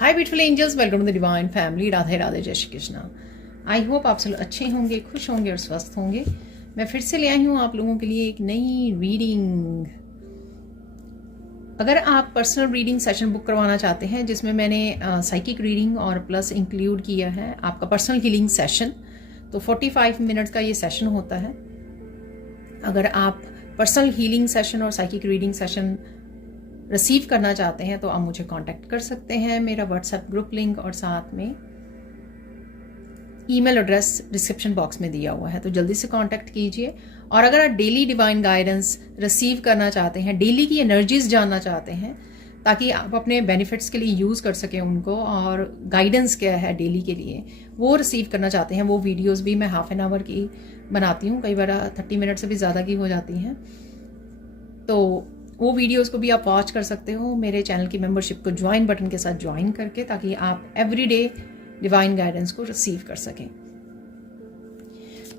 Hi beautiful angels, welcome to the divine family. Radhe Radhe, जय Shri Krishna. I hope आप सब अच्छे होंगे, खुश होंगे और स्वस्थ होंगे। मैं फिर से ले आई हूँ आप लोगों के लिए एक नई रीडिंग। अगर आप पर्सनल रीडिंग सेशन बुक करवाना चाहते हैं जिसमें मैंने साइकिक रीडिंग और प्लस इंक्लूड किया है आपका पर्सनल हीलिंग सेशन, तो 45 मिनट्स का ये सेशन होता है। अगर आप पर्सनल हीलिंग सेशन और साइकिक रीडिंग सेशन रिसीव करना चाहते हैं तो आप मुझे कांटेक्ट कर सकते हैं। मेरा व्हाट्सएप ग्रुप लिंक और साथ में ईमेल एड्रेस डिस्क्रिप्शन बॉक्स में दिया हुआ है, तो जल्दी से कांटेक्ट कीजिए। और अगर आप डेली डिवाइन गाइडेंस रिसीव करना चाहते हैं, डेली की एनर्जीज जानना चाहते हैं ताकि आप अपने बेनिफिट्स के लिए यूज़ कर सकें उनको, और गाइडेंस क्या है डेली के लिए वो रिसीव करना चाहते हैं, वो वीडियोस भी मैं हाफ एन आवर की बनाती हूँ, कई बार 30 मिनट से भी ज़्यादा की हो जाती हैं। तो वो वीडियोस को भी आप वॉच कर सकते हो मेरे चैनल की मेंबरशिप को ज्वाइन बटन के साथ ज्वाइन करके, ताकि आप एवरीडे डिवाइन गाइडेंस को रिसीव कर सकें।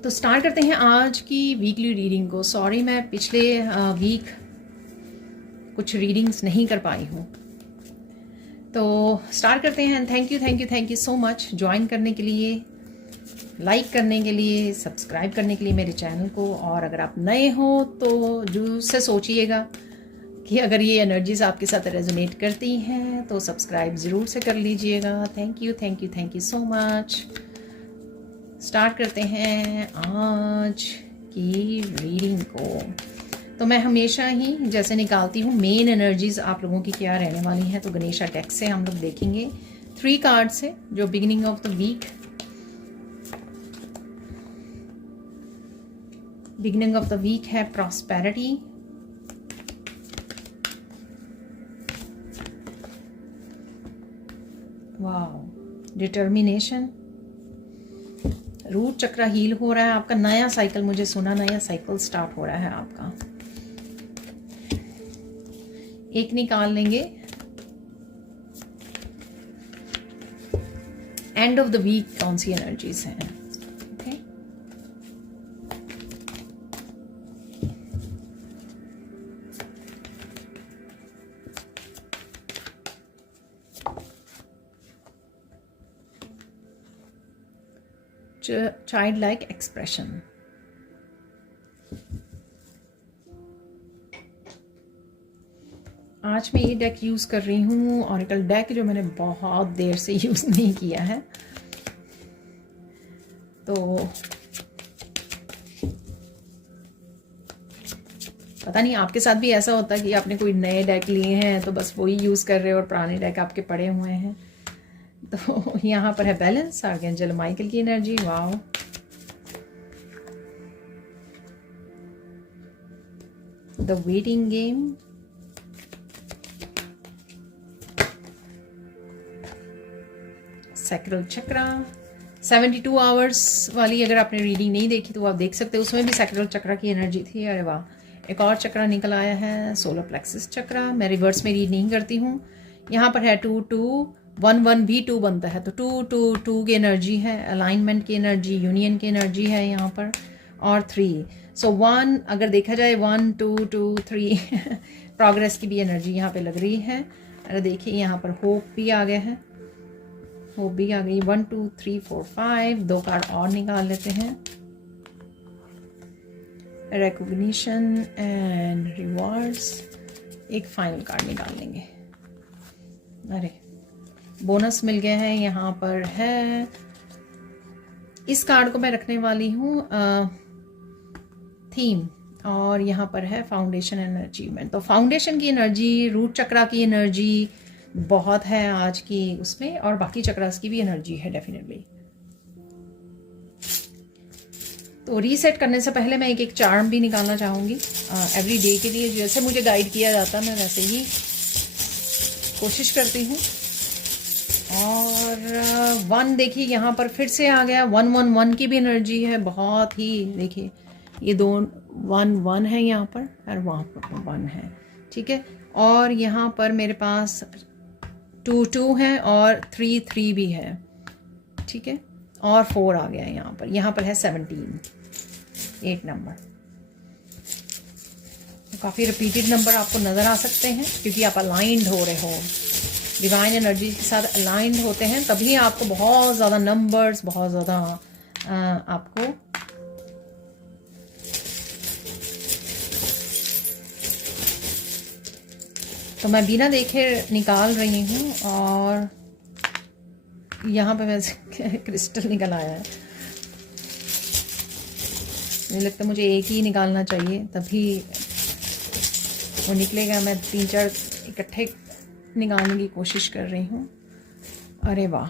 तो स्टार्ट करते हैं आज की वीकली रीडिंग को। सॉरी, मैं पिछले वीक कुछ रीडिंग्स नहीं कर पाई हूँ, तो स्टार्ट करते हैं। Thank you so much join करने के लिए, लाइक करने के लिए, सब्सक्राइब करने के लिए मेरे चैनल को। और अगर आप नए हो तो जो से सोचिएगा कि अगर ये एनर्जीज आपके साथ रेजोनेट करती हैं तो सब्सक्राइब ज़रूर से कर लीजिएगा। Thank you so much. Start करते हैं आज की रीडिंग को। तो मैं हमेशा ही जैसे निकालती हूँ मेन एनर्जीज आप लोगों की क्या रहने वाली हैं, तो गणेशा डेक से हम लोग देखेंगे 3 कार्ड से जो beginning of the week. Beginning of the week है prosperity, wow, determination, root chakra heal हो रहा है आपका। नया साइकिल, मुझे सुना नया साइकिल स्टार्ट हो रहा है आपका। एक निकाल लेंगे एंड ऑफ द वीक कौन सी एनर्जीज हैं। Okay, child like expression. आज मैं ये डेक यूज कर रही हूँ, ऑरेकल डेक, जो मैंने बहुत देर से यूज नहीं किया है। तो पता नहीं आपके साथ भी ऐसा होता है कि आपने कोई नए डेक लिए हैं तो बस वही यूज कर रहे हो और पुराने डेक आपके पड़े हुए हैं। तो यहाँ पर है बैलेंस, आर्कएंजल माइकल की energy, wow, the waiting game, sacral chakra. 72 hours वाली अगर आपने रीडिंग नहीं देखी तो आप देख सकते हो, उसमें भी सैक्रल चक्रा की एनर्जी थी। अरे वाह, एक और चक्रा निकल आया है, सोलर प्लेक्सिस चक्रा। मैं रिवर्स में रीड नहीं करती हूँ। यहाँ पर है 2 2 1 1 भी 2 बनता है, तो 2 2 2 की एनर्जी है, अलाइनमेंट की एनर्जी, यूनियन की एनर्जी है यहाँ पर, और 3। सो 1 अगर देखा जाए 1 2 2 3 प्रोग्रेस की भी एनर्जी यहाँ पे लग रही है। अरे देखिए यहाँ पर होप भी आ गया है, होप भी आ गई। 1 2 3 4 5, 2 कार्ड और निकाल लेते हैं। रिकॉग्निशन एंड रिवॉर्ड्स, एक फाइनल कार्ड निकाल लेंगे। अरे बोनस मिल गया है, यहाँ पर है, इस कार्ड को मैं रखने वाली हूँ थीम, और यहाँ पर है फाउंडेशन एंड अचीवमेंट। तो फाउंडेशन की एनर्जी, रूट चक्रा की एनर्जी बहुत है आज की उसमें, और बाकी चक्रास की भी एनर्जी है डेफिनेटली। तो रीसेट करने से पहले मैं एक चार्म भी निकालना चाहूँगी एवरी डे के लिए। जैसे मुझे गाइड किया जाता मैं वैसे ही कोशिश करती हूँ। और 1 देखिए यहाँ पर फिर से आ गया, 1 1 1 की भी एनर्जी है बहुत ही। देखिए ये 2 1 1 है यहाँ पर, और वहाँ पर 1 है, ठीक है। और यहाँ पर मेरे पास 2 2 है और 3 3 भी है, ठीक है, और 4 आ गया है यहाँ पर है 17, 8 नंबर। काफ़ी रिपीटेड नंबर आपको नज़र आ सकते हैं क्योंकि आप अलाइंड हो रहे हो डिवाइन एनर्जी के साथ अलाइंड होते हैं तभी आपको बहुत ज़्यादा नंबर्स, बहुत ज़्यादा आपको तो मैं बिना देखे निकाल रही हूँ। और यहाँ पे वैसे क्रिस्टल निकल आया है, मुझे लगता है मुझे एक ही निकालना चाहिए तभी वो निकलेगा। मैं 3-4 इकट्ठे निकालने की कोशिश कर रही हूँ। अरे वाह,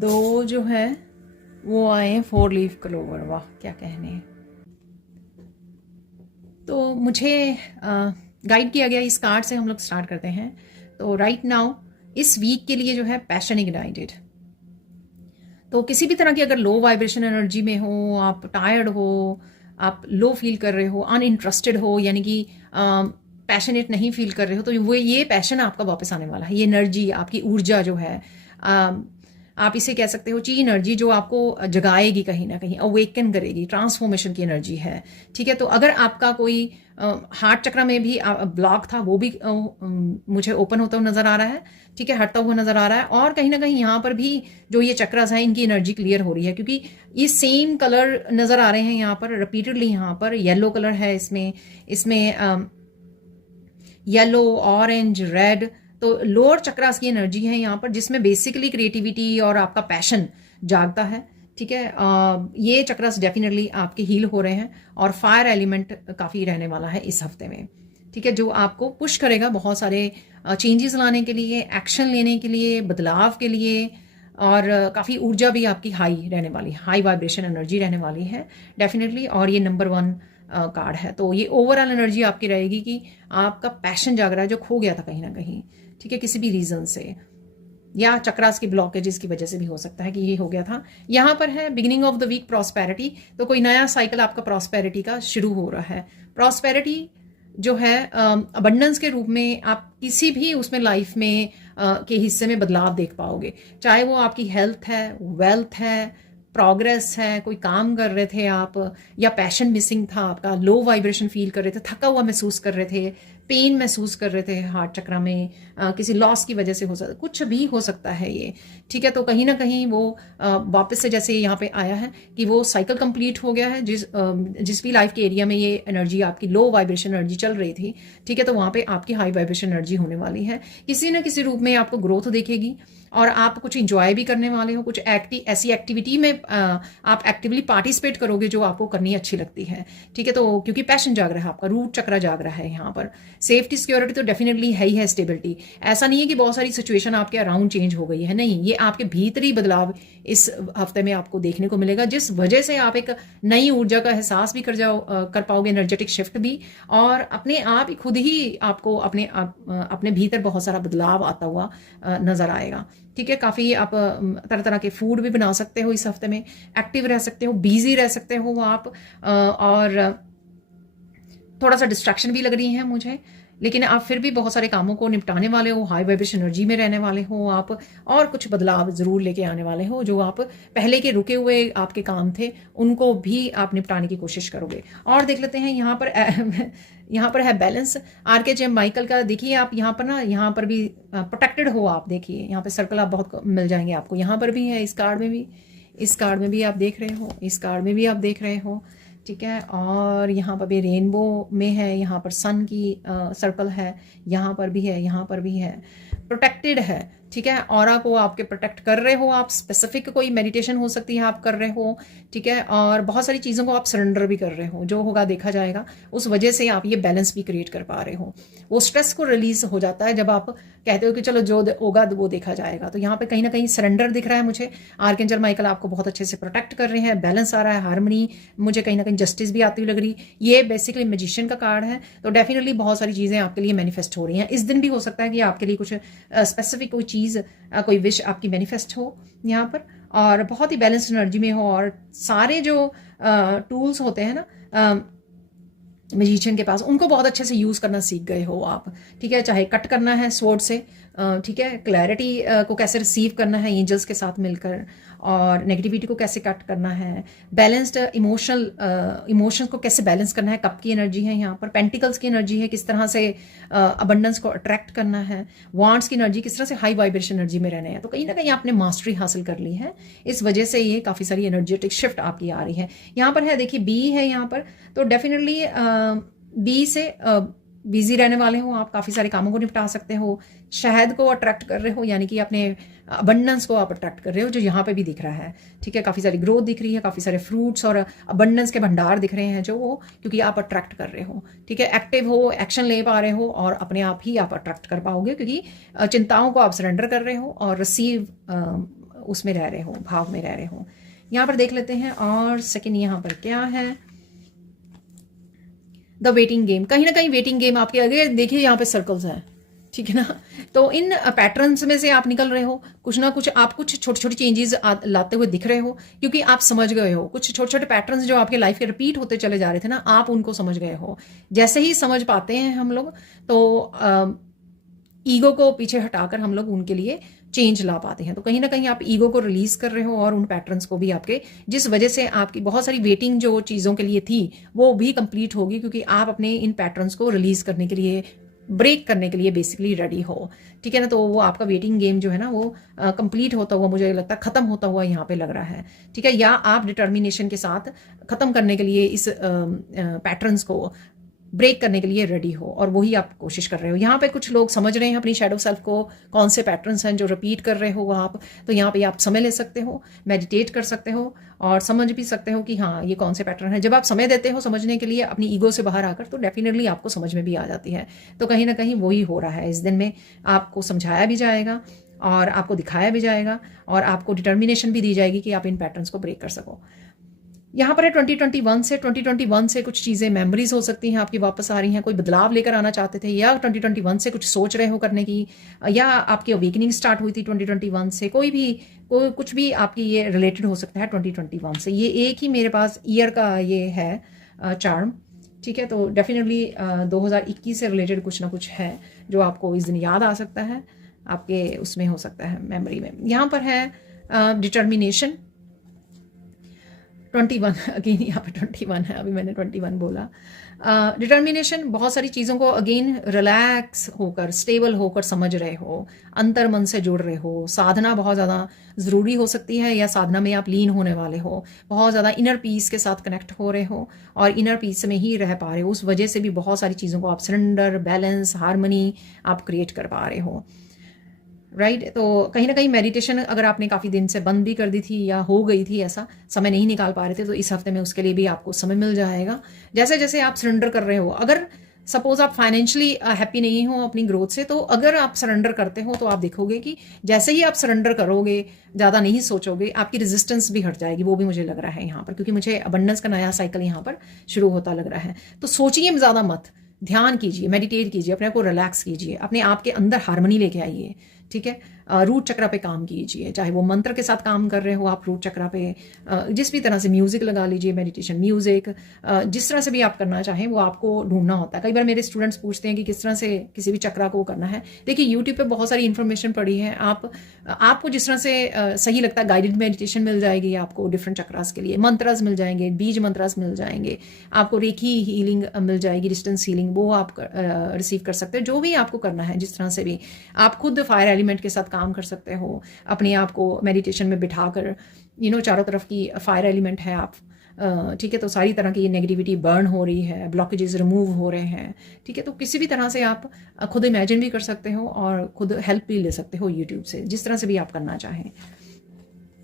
2 जो है वो आए हैं 4 लीफ क्लोवर। वाह क्या कहने हैं। तो मुझे गाइड किया गया इस कार्ड से हम लोग स्टार्ट करते हैं। तो राइट नाउ इस वीक के लिए जो है पैशन इग्नाइटेड। तो किसी भी तरह की अगर लो वाइब्रेशन एनर्जी में हो, आप टायर्ड हो, आप लो फील कर रहे हो, अनइंटरेस्टेड हो, यानी कि पैशनेट नहीं फील कर रहे हो, तो वो ये पैशन आपका वापस आने वाला है। ये एनर्जी, आपकी ऊर्जा जो है, आप इसे कह सकते हो ची एनर्जी जो आपको जगाएगी, कहीं ना कहीं अवेकन करेगी, ट्रांसफॉर्मेशन की एनर्जी है। ठीक है, तो अगर आपका कोई हार्ट चक्र में भी ब्लॉक था वो भी मुझे ओपन होता हुआ नजर आ रहा है। ठीक है, हटता हुआ नजर आ रहा है। और कहीं ना कहीं यहाँ पर भी जो ये चक्रस है इनकी एनर्जी क्लियर हो रही है, क्योंकि ये सेम कलर नजर आ रहे हैं यहाँ पर रिपीटेडली। यहाँ पर येलो कलर है, इसमें येलो, ऑरेंज, रेड। तो लोअर चक्रास की एनर्जी है यहाँ पर, जिसमें बेसिकली क्रिएटिविटी और आपका पैशन जागता है। ठीक है, ये चक्रास डेफिनेटली आपके हील हो रहे हैं। और फायर एलिमेंट काफ़ी रहने वाला है इस हफ्ते में। ठीक है, जो आपको पुश करेगा बहुत सारे चेंजेस लाने के लिए, एक्शन लेने के लिए, बदलाव के लिए। और काफ़ी ऊर्जा भी आपकी हाई रहने वाली, हाई वाइब्रेशन एनर्जी रहने वाली है डेफिनेटली। और ये नंबर 1 कार्ड है। तो ये ओवरऑल एनर्जी आपकी रहेगी कि आपका पैशन जाग रहा है जो खो गया था कहीं ना कहीं। ठीक है, किसी भी रीजन से, या चक्रास की ब्लॉकेजेस की वजह से भी हो सकता है कि ये हो गया था। यहाँ पर है beginning of the week prosperity. तो कोई नया साइकिल आपका प्रॉस्पेरिटी का शुरू हो रहा है। प्रॉस्पेरिटी जो है अबंडेंस के रूप में आप किसी भी उसमें लाइफ में के हिस्से में बदलाव देख पाओगे। चाहे वो आपकी हेल्थ है, वेल्थ है, प्रोग्रेस है, कोई काम कर रहे थे आप, या पैशन मिसिंग था आपका, लो वाइब्रेशन फील कर रहे थे, थका हुआ महसूस कर रहे थे, पेन महसूस कर रहे थे हार्ट चक्र में, किसी लॉस की वजह से हो सकता, कुछ भी हो सकता है ये। ठीक है, तो कहीं ना कहीं वो वापस से जैसे यहाँ पे आया है कि वो साइकिल कंप्लीट हो गया है। जिस भी लाइफ के एरिया में ये एनर्जी आपकी लो वाइब्रेशन एनर्जी चल रही थी, ठीक है, तो वहाँ पे आपकी हाई वाइब्रेशन एनर्जी होने वाली है। किसी ना किसी रूप में आपको ग्रोथ देखेगी और आप कुछ इंजॉय भी करने वाले हो। कुछ ऐसी एक्टिविटी में आप एक्टिवली पार्टिसिपेट करोगे जो आपको करनी अच्छी लगती है। ठीक है, तो क्योंकि पैशन जाग रहा है, आपका रूट चक्र जाग रहा है यहाँ पर। सेफ्टी सिक्योरिटी तो डेफिनेटली है ही है, स्टेबिलिटी। ऐसा नहीं है कि बहुत सारी सिचुएशन आपके अराउंड चेंज हो गई है, नहीं, ये आपके भीतरी बदलाव इस हफ्ते में आपको देखने को मिलेगा, जिस वजह से आप एक नई ऊर्जा का एहसास भी कर पाओगे, एनर्जेटिक शिफ्ट भी। और अपने आप ही खुद ही आपको अपने भीतर बहुत सारा बदलाव आता हुआ नजर आएगा। ठीक है, काफ़ी आप तरह तरह के फूड भी बना सकते हो इस हफ्ते में, एक्टिव रह सकते हो, बिजी रह सकते हो आप। और थोड़ा सा डिस्ट्रैक्शन भी लग रही है मुझे, लेकिन आप फिर भी बहुत सारे कामों को निपटाने वाले हो, हाई वाइब्रेशन एनर्जी में रहने वाले हो आप। और कुछ बदलाव ज़रूर लेके आने वाले हो, जो आप पहले के रुके हुए आपके काम थे उनको भी आप निपटाने की कोशिश करोगे। और देख लेते हैं यहाँ पर यहाँ पर है बैलेंस। RK माइकल का देखिए आप यहाँ पर ना, यहाँ पर भी प्रोटेक्टेड हो आप। देखिए यहाँ पे सर्कल आप बहुत मिल जाएंगे आपको, यहाँ पर भी है, इस कार्ड में भी, इस कार्ड में भी आप देख रहे हो, इस कार्ड में भी आप देख रहे हो। ठीक है, और यहाँ पर भी रेनबो में है, यहाँ पर सन की सर्कल है, यहाँ पर भी है, यहाँ पर भी है, प्रोटेक्टेड है। ठीक है, ऑरा को आपके प्रोटेक्ट कर रहे हो आप। स्पेसिफिक कोई मेडिटेशन हो सकती है आप कर रहे हो। ठीक है, और बहुत सारी चीज़ों को आप सरेंडर भी कर रहे हो, जो होगा देखा जाएगा। उस वजह से आप ये बैलेंस भी क्रिएट कर पा रहे हो। वो स्ट्रेस को रिलीज हो जाता है जब आप कहते हो कि चलो जो होगा वो देखा जाएगा। तो यहाँ पे कहीं ना कहीं सरेंडर दिख रहा है मुझे। आर्कएंजल माइकल आपको बहुत अच्छे से प्रोटेक्ट कर रहे हैं, बैलेंस आ रहा है, हार्मनी, मुझे कहीं ना कहीं जस्टिस भी आती हुई लग रही। ये बेसिकली मैजिशियन का कार्ड है, तो डेफिनेटली बहुत सारी चीज़ें आपके लिए मैनिफेस्ट हो रही हैं। इस दिन भी हो सकता है कि आपके लिए कुछ स्पेसिफिक कोई चीज़, कोई विश आपकी मैनिफेस्ट हो यहाँ पर, और बहुत ही बैलेंस्ड एनर्जी में हो। और सारे जो टूल्स होते हैं ना मैजिशियन के पास, उनको बहुत अच्छे से यूज़ करना सीख गए हो आप। ठीक है, चाहे कट करना है स्वॉर्ड से, ठीक है, क्लैरिटी को कैसे रिसीव करना है एंजल्स के साथ मिलकर, और नेगेटिविटी को कैसे कट करना है, बैलेंस्ड इमोशंस को कैसे बैलेंस करना है, कप की एनर्जी है यहाँ पर, पेंटिकल्स की एनर्जी है, किस तरह से अबंडेंस को अट्रैक्ट करना है, वांड्स की एनर्जी किस तरह से हाई वाइब्रेशन एनर्जी में रहना है। तो कहीं ना कहीं आपने मास्टरी हासिल कर ली है, इस वजह से ये काफ़ी सारी एनर्जेटिक शिफ्ट आपकी आ रही है। यहाँ पर है देखिए बी है यहाँ पर, तो डेफिनेटली बी से बिजी रहने वाले हो आप, काफ़ी सारे कामों को निपटा सकते हो, शहद को अट्रैक्ट कर रहे हो, यानी कि अपने अबंडेंस को आप अट्रैक्ट कर रहे हो, जो यहाँ पे भी दिख रहा है। ठीक है, काफ़ी सारी ग्रोथ दिख रही है, काफ़ी सारे फ्रूट्स और अबंडेंस के भंडार दिख रहे हैं जो वो, क्योंकि आप अट्रैक्ट कर रहे हो। ठीक है, एक्टिव हो, एक्शन ले पा रहे हो और अपने आप ही आप अट्रैक्ट कर पाओगे, क्योंकि चिंताओं को आप सरेंडर कर रहे हो और रिसीव उसमें रह रहे हो, भाव में रह रहे हो। यहाँ पर देख लेते हैं और सेकेंड यहाँ पर क्या है, द वेटिंग गेम। कहीं ना कहीं वेटिंग गेम आपके आगे देखिए, यहाँ पे सर्कल्स हैं, ठीक है ना। तो इन पैटर्न्स में से आप निकल रहे हो, कुछ ना कुछ आप कुछ छोटी छोटी चेंजेस लाते हुए दिख रहे हो, क्योंकि आप समझ गए हो कुछ छोटे छोटे पैटर्न्स जो आपके लाइफ के रिपीट होते चले जा रहे थे ना, आप उनको समझ गए हो। जैसे ही समझ पाते हैं हम लोग, तो ईगो को पीछे हटाकर हम लोग उनके लिए चेंज ला पाते हैं। तो कहीं ना कहीं आप ईगो को रिलीज कर रहे हो और उन पैटर्न्स को भी आपके, जिस वजह से आपकी बहुत सारी वेटिंग जो चीज़ों के लिए थी वो भी कंप्लीट होगी, क्योंकि आप अपने इन पैटर्न्स को रिलीज करने के लिए, ब्रेक करने के लिए बेसिकली रेडी हो। ठीक है ना, तो वो आपका वेटिंग गेम जो है ना वो कंप्लीट होता हुआ, मुझे लगता है खत्म होता हुआ यहाँ पे लग रहा है। ठीक है, या आप डिटर्मिनेशन के साथ खत्म करने के लिए इस पैटर्न्स को ब्रेक करने के लिए रेडी हो, और वही आप कोशिश कर रहे हो। यहाँ पे कुछ लोग समझ रहे हैं अपनी शैडो सेल्फ को, कौन से पैटर्न्स हैं जो रिपीट कर रहे हो आप। तो यहाँ पे आप समय ले सकते हो, मेडिटेट कर सकते हो और समझ भी सकते हो कि हाँ ये कौन से पैटर्न है। जब आप समय देते हो समझने के लिए अपनी ईगो से बाहर आकर, तो डेफिनेटली आपको समझ में भी आ जाती है। तो कहीं ना कहीं वही हो रहा है इस दिन में, आपको समझाया भी जाएगा और आपको दिखाया भी जाएगा और आपको डिटर्मिनेशन भी दी जाएगी कि आप इन पैटर्न्स को ब्रेक कर सको। यहाँ पर है 2021 से कुछ चीज़ें मेमोरीज हो सकती हैं आपकी वापस आ रही हैं, कोई बदलाव लेकर आना चाहते थे, या 2021 से कुछ सोच रहे हो करने की, या आपकी अवेकनिंग स्टार्ट हुई थी 2021 से, कोई कुछ भी आपकी ये रिलेटेड हो सकता है 2021 से। ये एक ही मेरे पास ईयर का ये है चार्म। ठीक है, तो डेफिनेटली 2021 से रिलेटेड कुछ ना कुछ है जो आपको इस दिन याद आ सकता है, आपके उसमें हो सकता है मेमोरी में। यहाँ पर है डिटर्मिनेशन 21, अगेन यहाँ पे 21 है, अभी मैंने 21 बोला। डिटर्मिनेशन, बहुत सारी चीज़ों को अगेन रिलैक्स होकर, स्टेबल होकर समझ रहे हो, अंतर मन से जुड़ रहे हो। साधना बहुत ज़्यादा ज़रूरी हो सकती है, या साधना में आप लीन होने वाले हो, बहुत ज़्यादा इनर पीस के साथ कनेक्ट हो रहे हो और इनर पीस में ही रह पा रहे हो। उस वजह से भी बहुत सारी चीज़ों को आप सरेंडर, बैलेंस, हारमनी आप क्रिएट कर पा रहे हो। राइट, तो कहीं ना कहीं मेडिटेशन अगर आपने काफ़ी दिन से बंद भी कर दी थी या हो गई थी, ऐसा समय नहीं निकाल पा रहे थे, तो इस हफ्ते में उसके लिए भी आपको समय मिल जाएगा। जैसे जैसे आप सरेंडर कर रहे हो, अगर सपोज आप फाइनेंशियली हैप्पी नहीं हो अपनी ग्रोथ से, तो अगर आप सरेंडर करते हो तो आप देखोगे कि जैसे ही आप सरेंडर करोगे, ज़्यादा नहीं सोचोगे, आपकी रेजिस्टेंस भी हट जाएगी। वो भी मुझे लग रहा है यहाँ पर, क्योंकि मुझे अबंडेंस का नया साइकिल यहाँ पर शुरू होता लग रहा है। तो सोचिए ज़्यादा मत, ध्यान कीजिए, मेडिटेट कीजिए, अपने आप को रिलैक्स कीजिए, अपने आप के अंदर हारमनी लेके आइए। ठीक है, रूट चक्रा पे काम कीजिए, चाहे वो मंत्र के साथ काम कर रहे हो आप रूट चक्रा पे, जिस भी तरह से म्यूज़िक लगा लीजिए, मेडिटेशन म्यूज़िक, जिस तरह से भी आप करना चाहें वो आपको ढूंढना होता है। कई बार मेरे स्टूडेंट्स पूछते हैं कि किस तरह से किसी भी चक्रा को करना है। देखिए यूट्यूब पे बहुत सारी इन्फॉर्मेशन पड़ी है, आपको जिस तरह से सही लगता है, गाइडेड मेडिटेशन मिल जाएगी आपको डिफरेंट चक्रास के लिए, मंत्रस मिल जाएंगे, बीज मंत्रस मिल जाएंगे, आपको रेखी हीलिंग मिल जाएगी, डिस्टेंस हीलिंग, वो आप रिसीव कर सकते हो। जो भी आपको करना है, जिस तरह से भी आप खुद फायर एलिमेंट के साथ काम कर सकते हो, अपने आप को मेडिटेशन में बिठाकर, चारों तरफ की फायर एलिमेंट है आप। ठीक है, तो सारी तरह की नेगेटिविटी बर्न हो रही है, ब्लॉकेजेस रिमूव हो रहे हैं। ठीक है, तो किसी भी तरह से आप खुद इमेजिन भी कर सकते हो और खुद हेल्प भी ले सकते हो यूट्यूब से, जिस तरह से भी आप करना चाहें।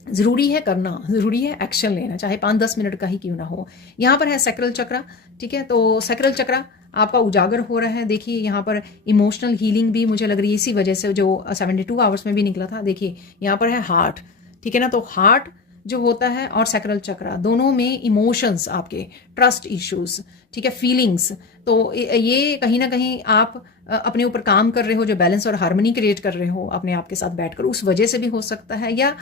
ज़रूरी है करना, ज़रूरी है एक्शन लेना, चाहे 5-10 मिनट का ही क्यों ना हो। यहाँ पर है सैक्रल चक्रा। ठीक है, तो सैक्रल चक्रा आपका उजागर हो रहा है। देखिए यहाँ पर इमोशनल हीलिंग भी मुझे लग रही है इसी वजह से, जो 72 आवर्स में भी निकला था। देखिए यहाँ पर है हार्ट। ठीक है ना, तो हार्ट जो होता है और सैक्रल चक्रा, दोनों में इमोशंस, आपके ट्रस्ट इश्यूज, ठीक है, फीलिंग्स, तो ये कहीं ना कहीं आप अपने ऊपर काम कर रहे हो, जो बैलेंस और हार्मनी क्रिएट कर रहे हो अपने आप के साथ बैठकर, उस वजह से भी हो सकता है। या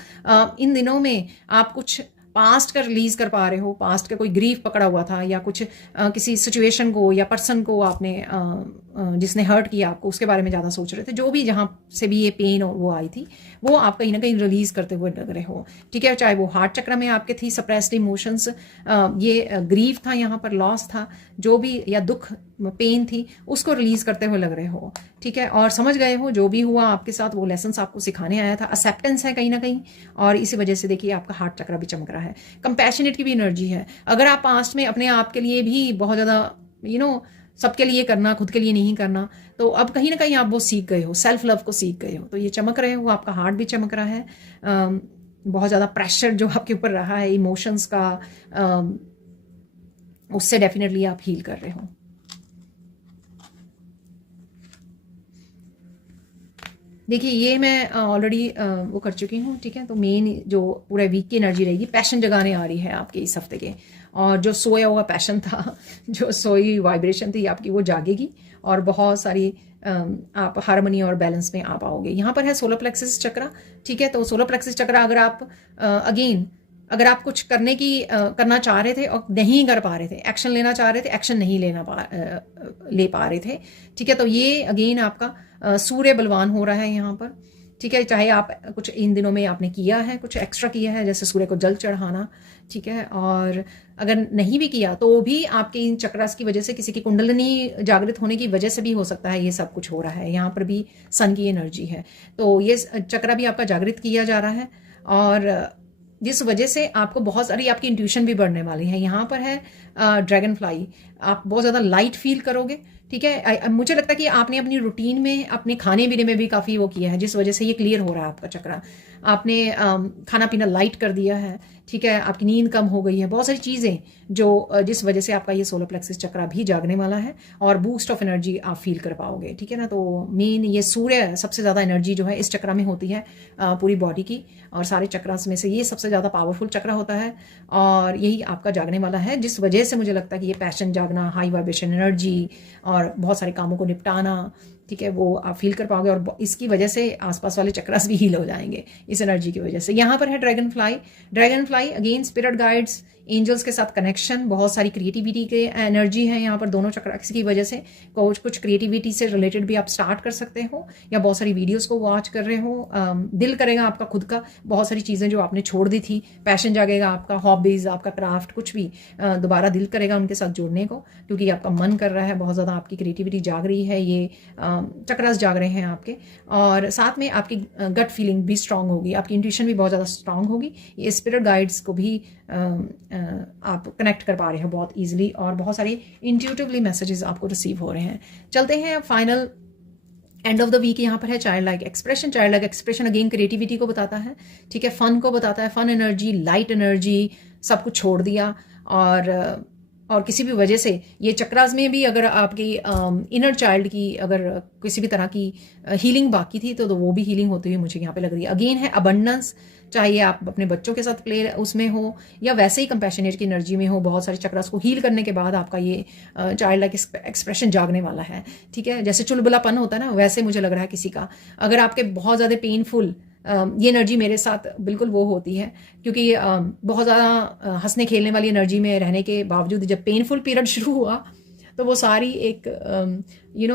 इन दिनों में आप कुछ पास्ट का रिलीज कर पा रहे हो, पास्ट का कोई ग्रीफ पकड़ा हुआ था, या कुछ किसी सिचुएशन को या पर्सन को आपने जिसने हर्ट किया आपको उसके बारे में ज़्यादा सोच रहे थे, जो भी जहाँ से भी ये पेन और वो आई थी वो आप कहीं ना कहीं रिलीज करते हुए लग रहे हो, ठीक है। चाहे वो हार्ट चक्र में आपके थी सप्रेस्ड इमोशंस, ये ग्रीफ था, यहाँ पर लॉस था, जो भी या दुख पेन थी उसको रिलीज करते हुए लग रहे हो, ठीक है। और समझ गए हो जो भी हुआ आपके साथ वो लेसन आपको सिखाने आया था, एक्सेप्टेंस है कहीं ना कहीं, और इसी वजह से देखिए आपका हार्ट चक्र भी चमक रहा है। कंपैशनेट की भी एनर्जी है। अगर आप पास्ट में अपने आप के लिए भी बहुत ज़्यादा सबके लिए करना, खुद के लिए नहीं करना, तो अब कहीं ना कहीं आप वो सीख गए हो, सेल्फ लव को सीख गए हो, तो ये चमक रहे हो, आपका हार्ट भी चमक रहा है। बहुत ज़्यादा प्रेशर जो आपके ऊपर रहा है इमोशंस का, उससे डेफिनेटली आप हील कर रहे हो। देखिए ये मैं ऑलरेडी वो कर चुकी हूँ, ठीक है। तो मेन जो पूरे वीक की एनर्जी रहेगी, पैशन जगाने आ रही है आपके इस हफ्ते के, और जो सोया हुआ पैशन था, जो सोई वाइब्रेशन थी आपकी, वो जागेगी और बहुत सारी आप हार्मनी और बैलेंस में आ पाओगे। यहाँ पर है सोलर प्लेक्सिस चक्र, ठीक है। तो सोलर प्लेक्सिस चक्र अगर आप अगेन अगर आप कुछ करना चाह रहे थे और नहीं कर पा रहे थे, एक्शन लेना चाह रहे थे, एक्शन नहीं ले पा रहे थे, ठीक है। तो ये अगेन आपका सूर्य बलवान हो रहा है यहाँ पर, ठीक है। चाहे आप कुछ इन दिनों में आपने किया है, कुछ एक्स्ट्रा किया है, जैसे सूर्य को जल चढ़ाना, ठीक है। और अगर नहीं भी किया तो भी आपके इन चक्रास की वजह से, किसी की कुंडलिनी जागृत होने की वजह से भी हो सकता है ये सब कुछ हो रहा है। यहाँ पर भी सन की एनर्जी है, तो ये चक्रा भी आपका जागृत किया जा रहा है, और जिस वजह से आपको बहुत सारी आपकी इंट्यूशन भी बढ़ने वाली है। यहाँ पर है ड्रैगन फ्लाई, आप बहुत ज़्यादा लाइट फील करोगे, ठीक है। मुझे लगता है कि आपने अपनी रूटीन में, अपने खाने पीने में भी काफ़ी वो किया है, जिस वजह से ये क्लियर हो रहा है आपका चक्रा। आपने खाना पीना लाइट कर दिया है, ठीक है। आपकी नींद कम हो गई है, बहुत सारी चीज़ें जो जिस वजह से आपका ये सोलर प्लेक्सिस चक्रा भी जागने वाला है, और बूस्ट ऑफ एनर्जी आप फील कर पाओगे, ठीक है ना। तो मेन ये सूर्य सबसे ज़्यादा एनर्जी जो है इस चक्रा में होती है पूरी बॉडी की, और सारे चक्रास में से ये सबसे ज़्यादा पावरफुल चक्र होता है, और यही आपका जागने वाला है, जिस वजह से मुझे लगता है कि ये पैशन जागना, हाई वाइब्रेशन एनर्जी और बहुत सारे कामों को निपटाना, ठीक है, वो आप फील कर पाओगे। और इसकी वजह से आसपास वाले चक्रास भी हील हो जाएंगे इस एनर्जी की वजह से। यहाँ पर है dragonfly. Dragonfly again spirit guides, angels के साथ कनेक्शन, बहुत सारी क्रिएटिविटी के एनर्जी है यहाँ पर दोनों चक्रास की वजह से। कुछ क्रिएटिविटी से रिलेटेड भी आप स्टार्ट कर सकते हो, या बहुत सारी वीडियोस को वॉच कर रहे हो। दिल करेगा आपका खुद का बहुत सारी चीज़ें जो आपने छोड़ दी थी, पैशन जागेगा आपका, हॉबीज़, आपका क्राफ्ट, कुछ भी दोबारा दिल करेगा उनके साथ जुड़ने को, क्योंकि आपका मन कर रहा है, बहुत ज़्यादा आपकी क्रिएटिविटी जाग रही है, ये चक्रास जाग रहे हैं आपके। और साथ में आपकी गट फीलिंग भी स्ट्रांग होगी, आपकी इंट्यूशन भी बहुत ज़्यादा स्ट्रांग होगी। ये स्पिरिट गाइड्स को भी आप कनेक्ट कर पा रहे हो बहुत ईजिली, और बहुत सारे इंट्यूटिवली मैसेजेस आपको रिसीव हो रहे हैं। चलते हैं final end of the week. यहाँ पर है childlike expression. Childlike expression again creativity को बताता है, ठीक है, फन को बताता है, फन एनर्जी, लाइट एनर्जी, सब कुछ छोड़ दिया। और किसी भी वजह से ये चक्रास में भी अगर आपकी इनर चाइल्ड की अगर किसी भी तरह की हीलिंग बाकी थी, तो वो भी हीलिंग होती हुई मुझे यहाँ पे लग रही है। अगेन है अबंडेंस, चाहे आप अपने बच्चों के साथ प्ले उसमें हो, या वैसे ही कंपैशनेट की एनर्जी में हो, बहुत सारे चक्रास को हील करने के बाद आपका ये चाइल्ड लाइक एक्सप्रेशन जागने वाला है, ठीक है। जैसे चुलबुलापन होता है ना, वैसे मुझे लग रहा है किसी का, अगर आपके बहुत ज़्यादा पेनफुल, ये एनर्जी मेरे साथ बिल्कुल वो होती है, क्योंकि बहुत ज़्यादा हंसने खेलने वाली एनर्जी में रहने के बावजूद जब पेनफुल पीरियड शुरू हुआ, तो वो सारी एक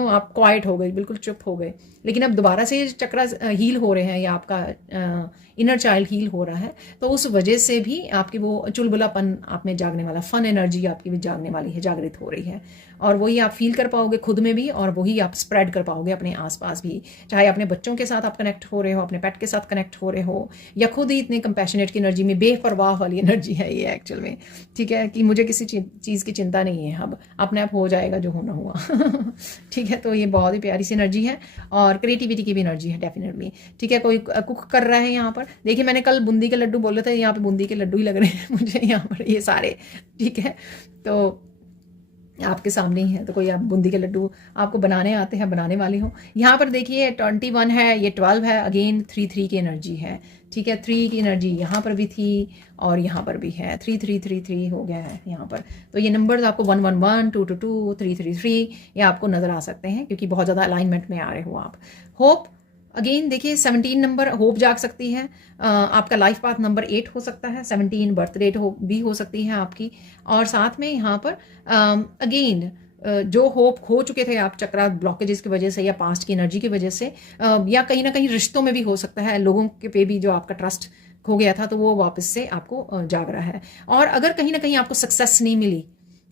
आप क्वाइट हो गए, बिल्कुल चुप हो गए। लेकिन अब दोबारा से चक्रा हील हो रहे हैं, या आपका इनर चाइल्ड हील हो रहा है, तो उस वजह से भी आपकी वो चुलबुलापन आप में जागने वाला, फन एनर्जी आपकी भी जागने वाली है, जागृत हो रही है, और वही आप फील कर पाओगे खुद में भी, और वही आप स्प्रेड कर पाओगे अपने आसपास भी। चाहे अपने बच्चों के साथ आप कनेक्ट हो रहे हो, अपने पेट के साथ कनेक्ट हो रहे हो, या खुद ही इतने कंपैशनेट की एनर्जी में, बेपरवाह वाली एनर्जी है ये एक्चुअल में, ठीक है, कि मुझे किसी चीज़ की चिंता नहीं है, अब अपने आप हो जाएगा जो होना हुआ ठीक है। तो ये बहुत ही प्यारी सी एनर्जी है, और क्रिएटिविटी की भी एनर्जी है डेफिनेटली, ठीक है। कोई कुक कर रहा है यहाँ पर, देखिए मैंने कल बूंदी के लड्डू बोले थे, यहाँ पे बूंदी के लड्डू ही लग रहे हैं मुझे यहाँ पर ये सारे, ठीक है। तो आपके सामने ही है, तो कोई आप बूंदी के लड्डू आपको बनाने आते हैं, बनाने वाली हो। यहाँ पर देखिए 21 है, ये 12 है, अगेन 3 की एनर्जी है, ठीक है। 3 की एनर्जी यहाँ पर भी थी, और यहाँ पर भी है, 3 हो गया है यहाँ पर। तो ये नंबर्स आपको 111, 222, 333 ये आपको नज़र आ सकते हैं, क्योंकि बहुत ज़्यादा अलाइनमेंट में आ रहे हो आप। होप अगेन देखिए 17 नंबर होप जाग सकती है, आपका लाइफ पाथ नंबर 8 हो सकता है, 17 बर्थ डेट भी हो सकती है आपकी। और साथ में यहाँ पर अगेन जो होप खो चुके थे आप चक्रा ब्लॉकेजेस की वजह से या पास्ट की एनर्जी की वजह से, या कहीं ना कहीं रिश्तों में भी हो सकता है, लोगों के पे भी जो आपका ट्रस्ट खो गया था तो वो वापस से आपको जाग रहा है। और अगर कहीं ना कहीं आपको सक्सेस नहीं मिली,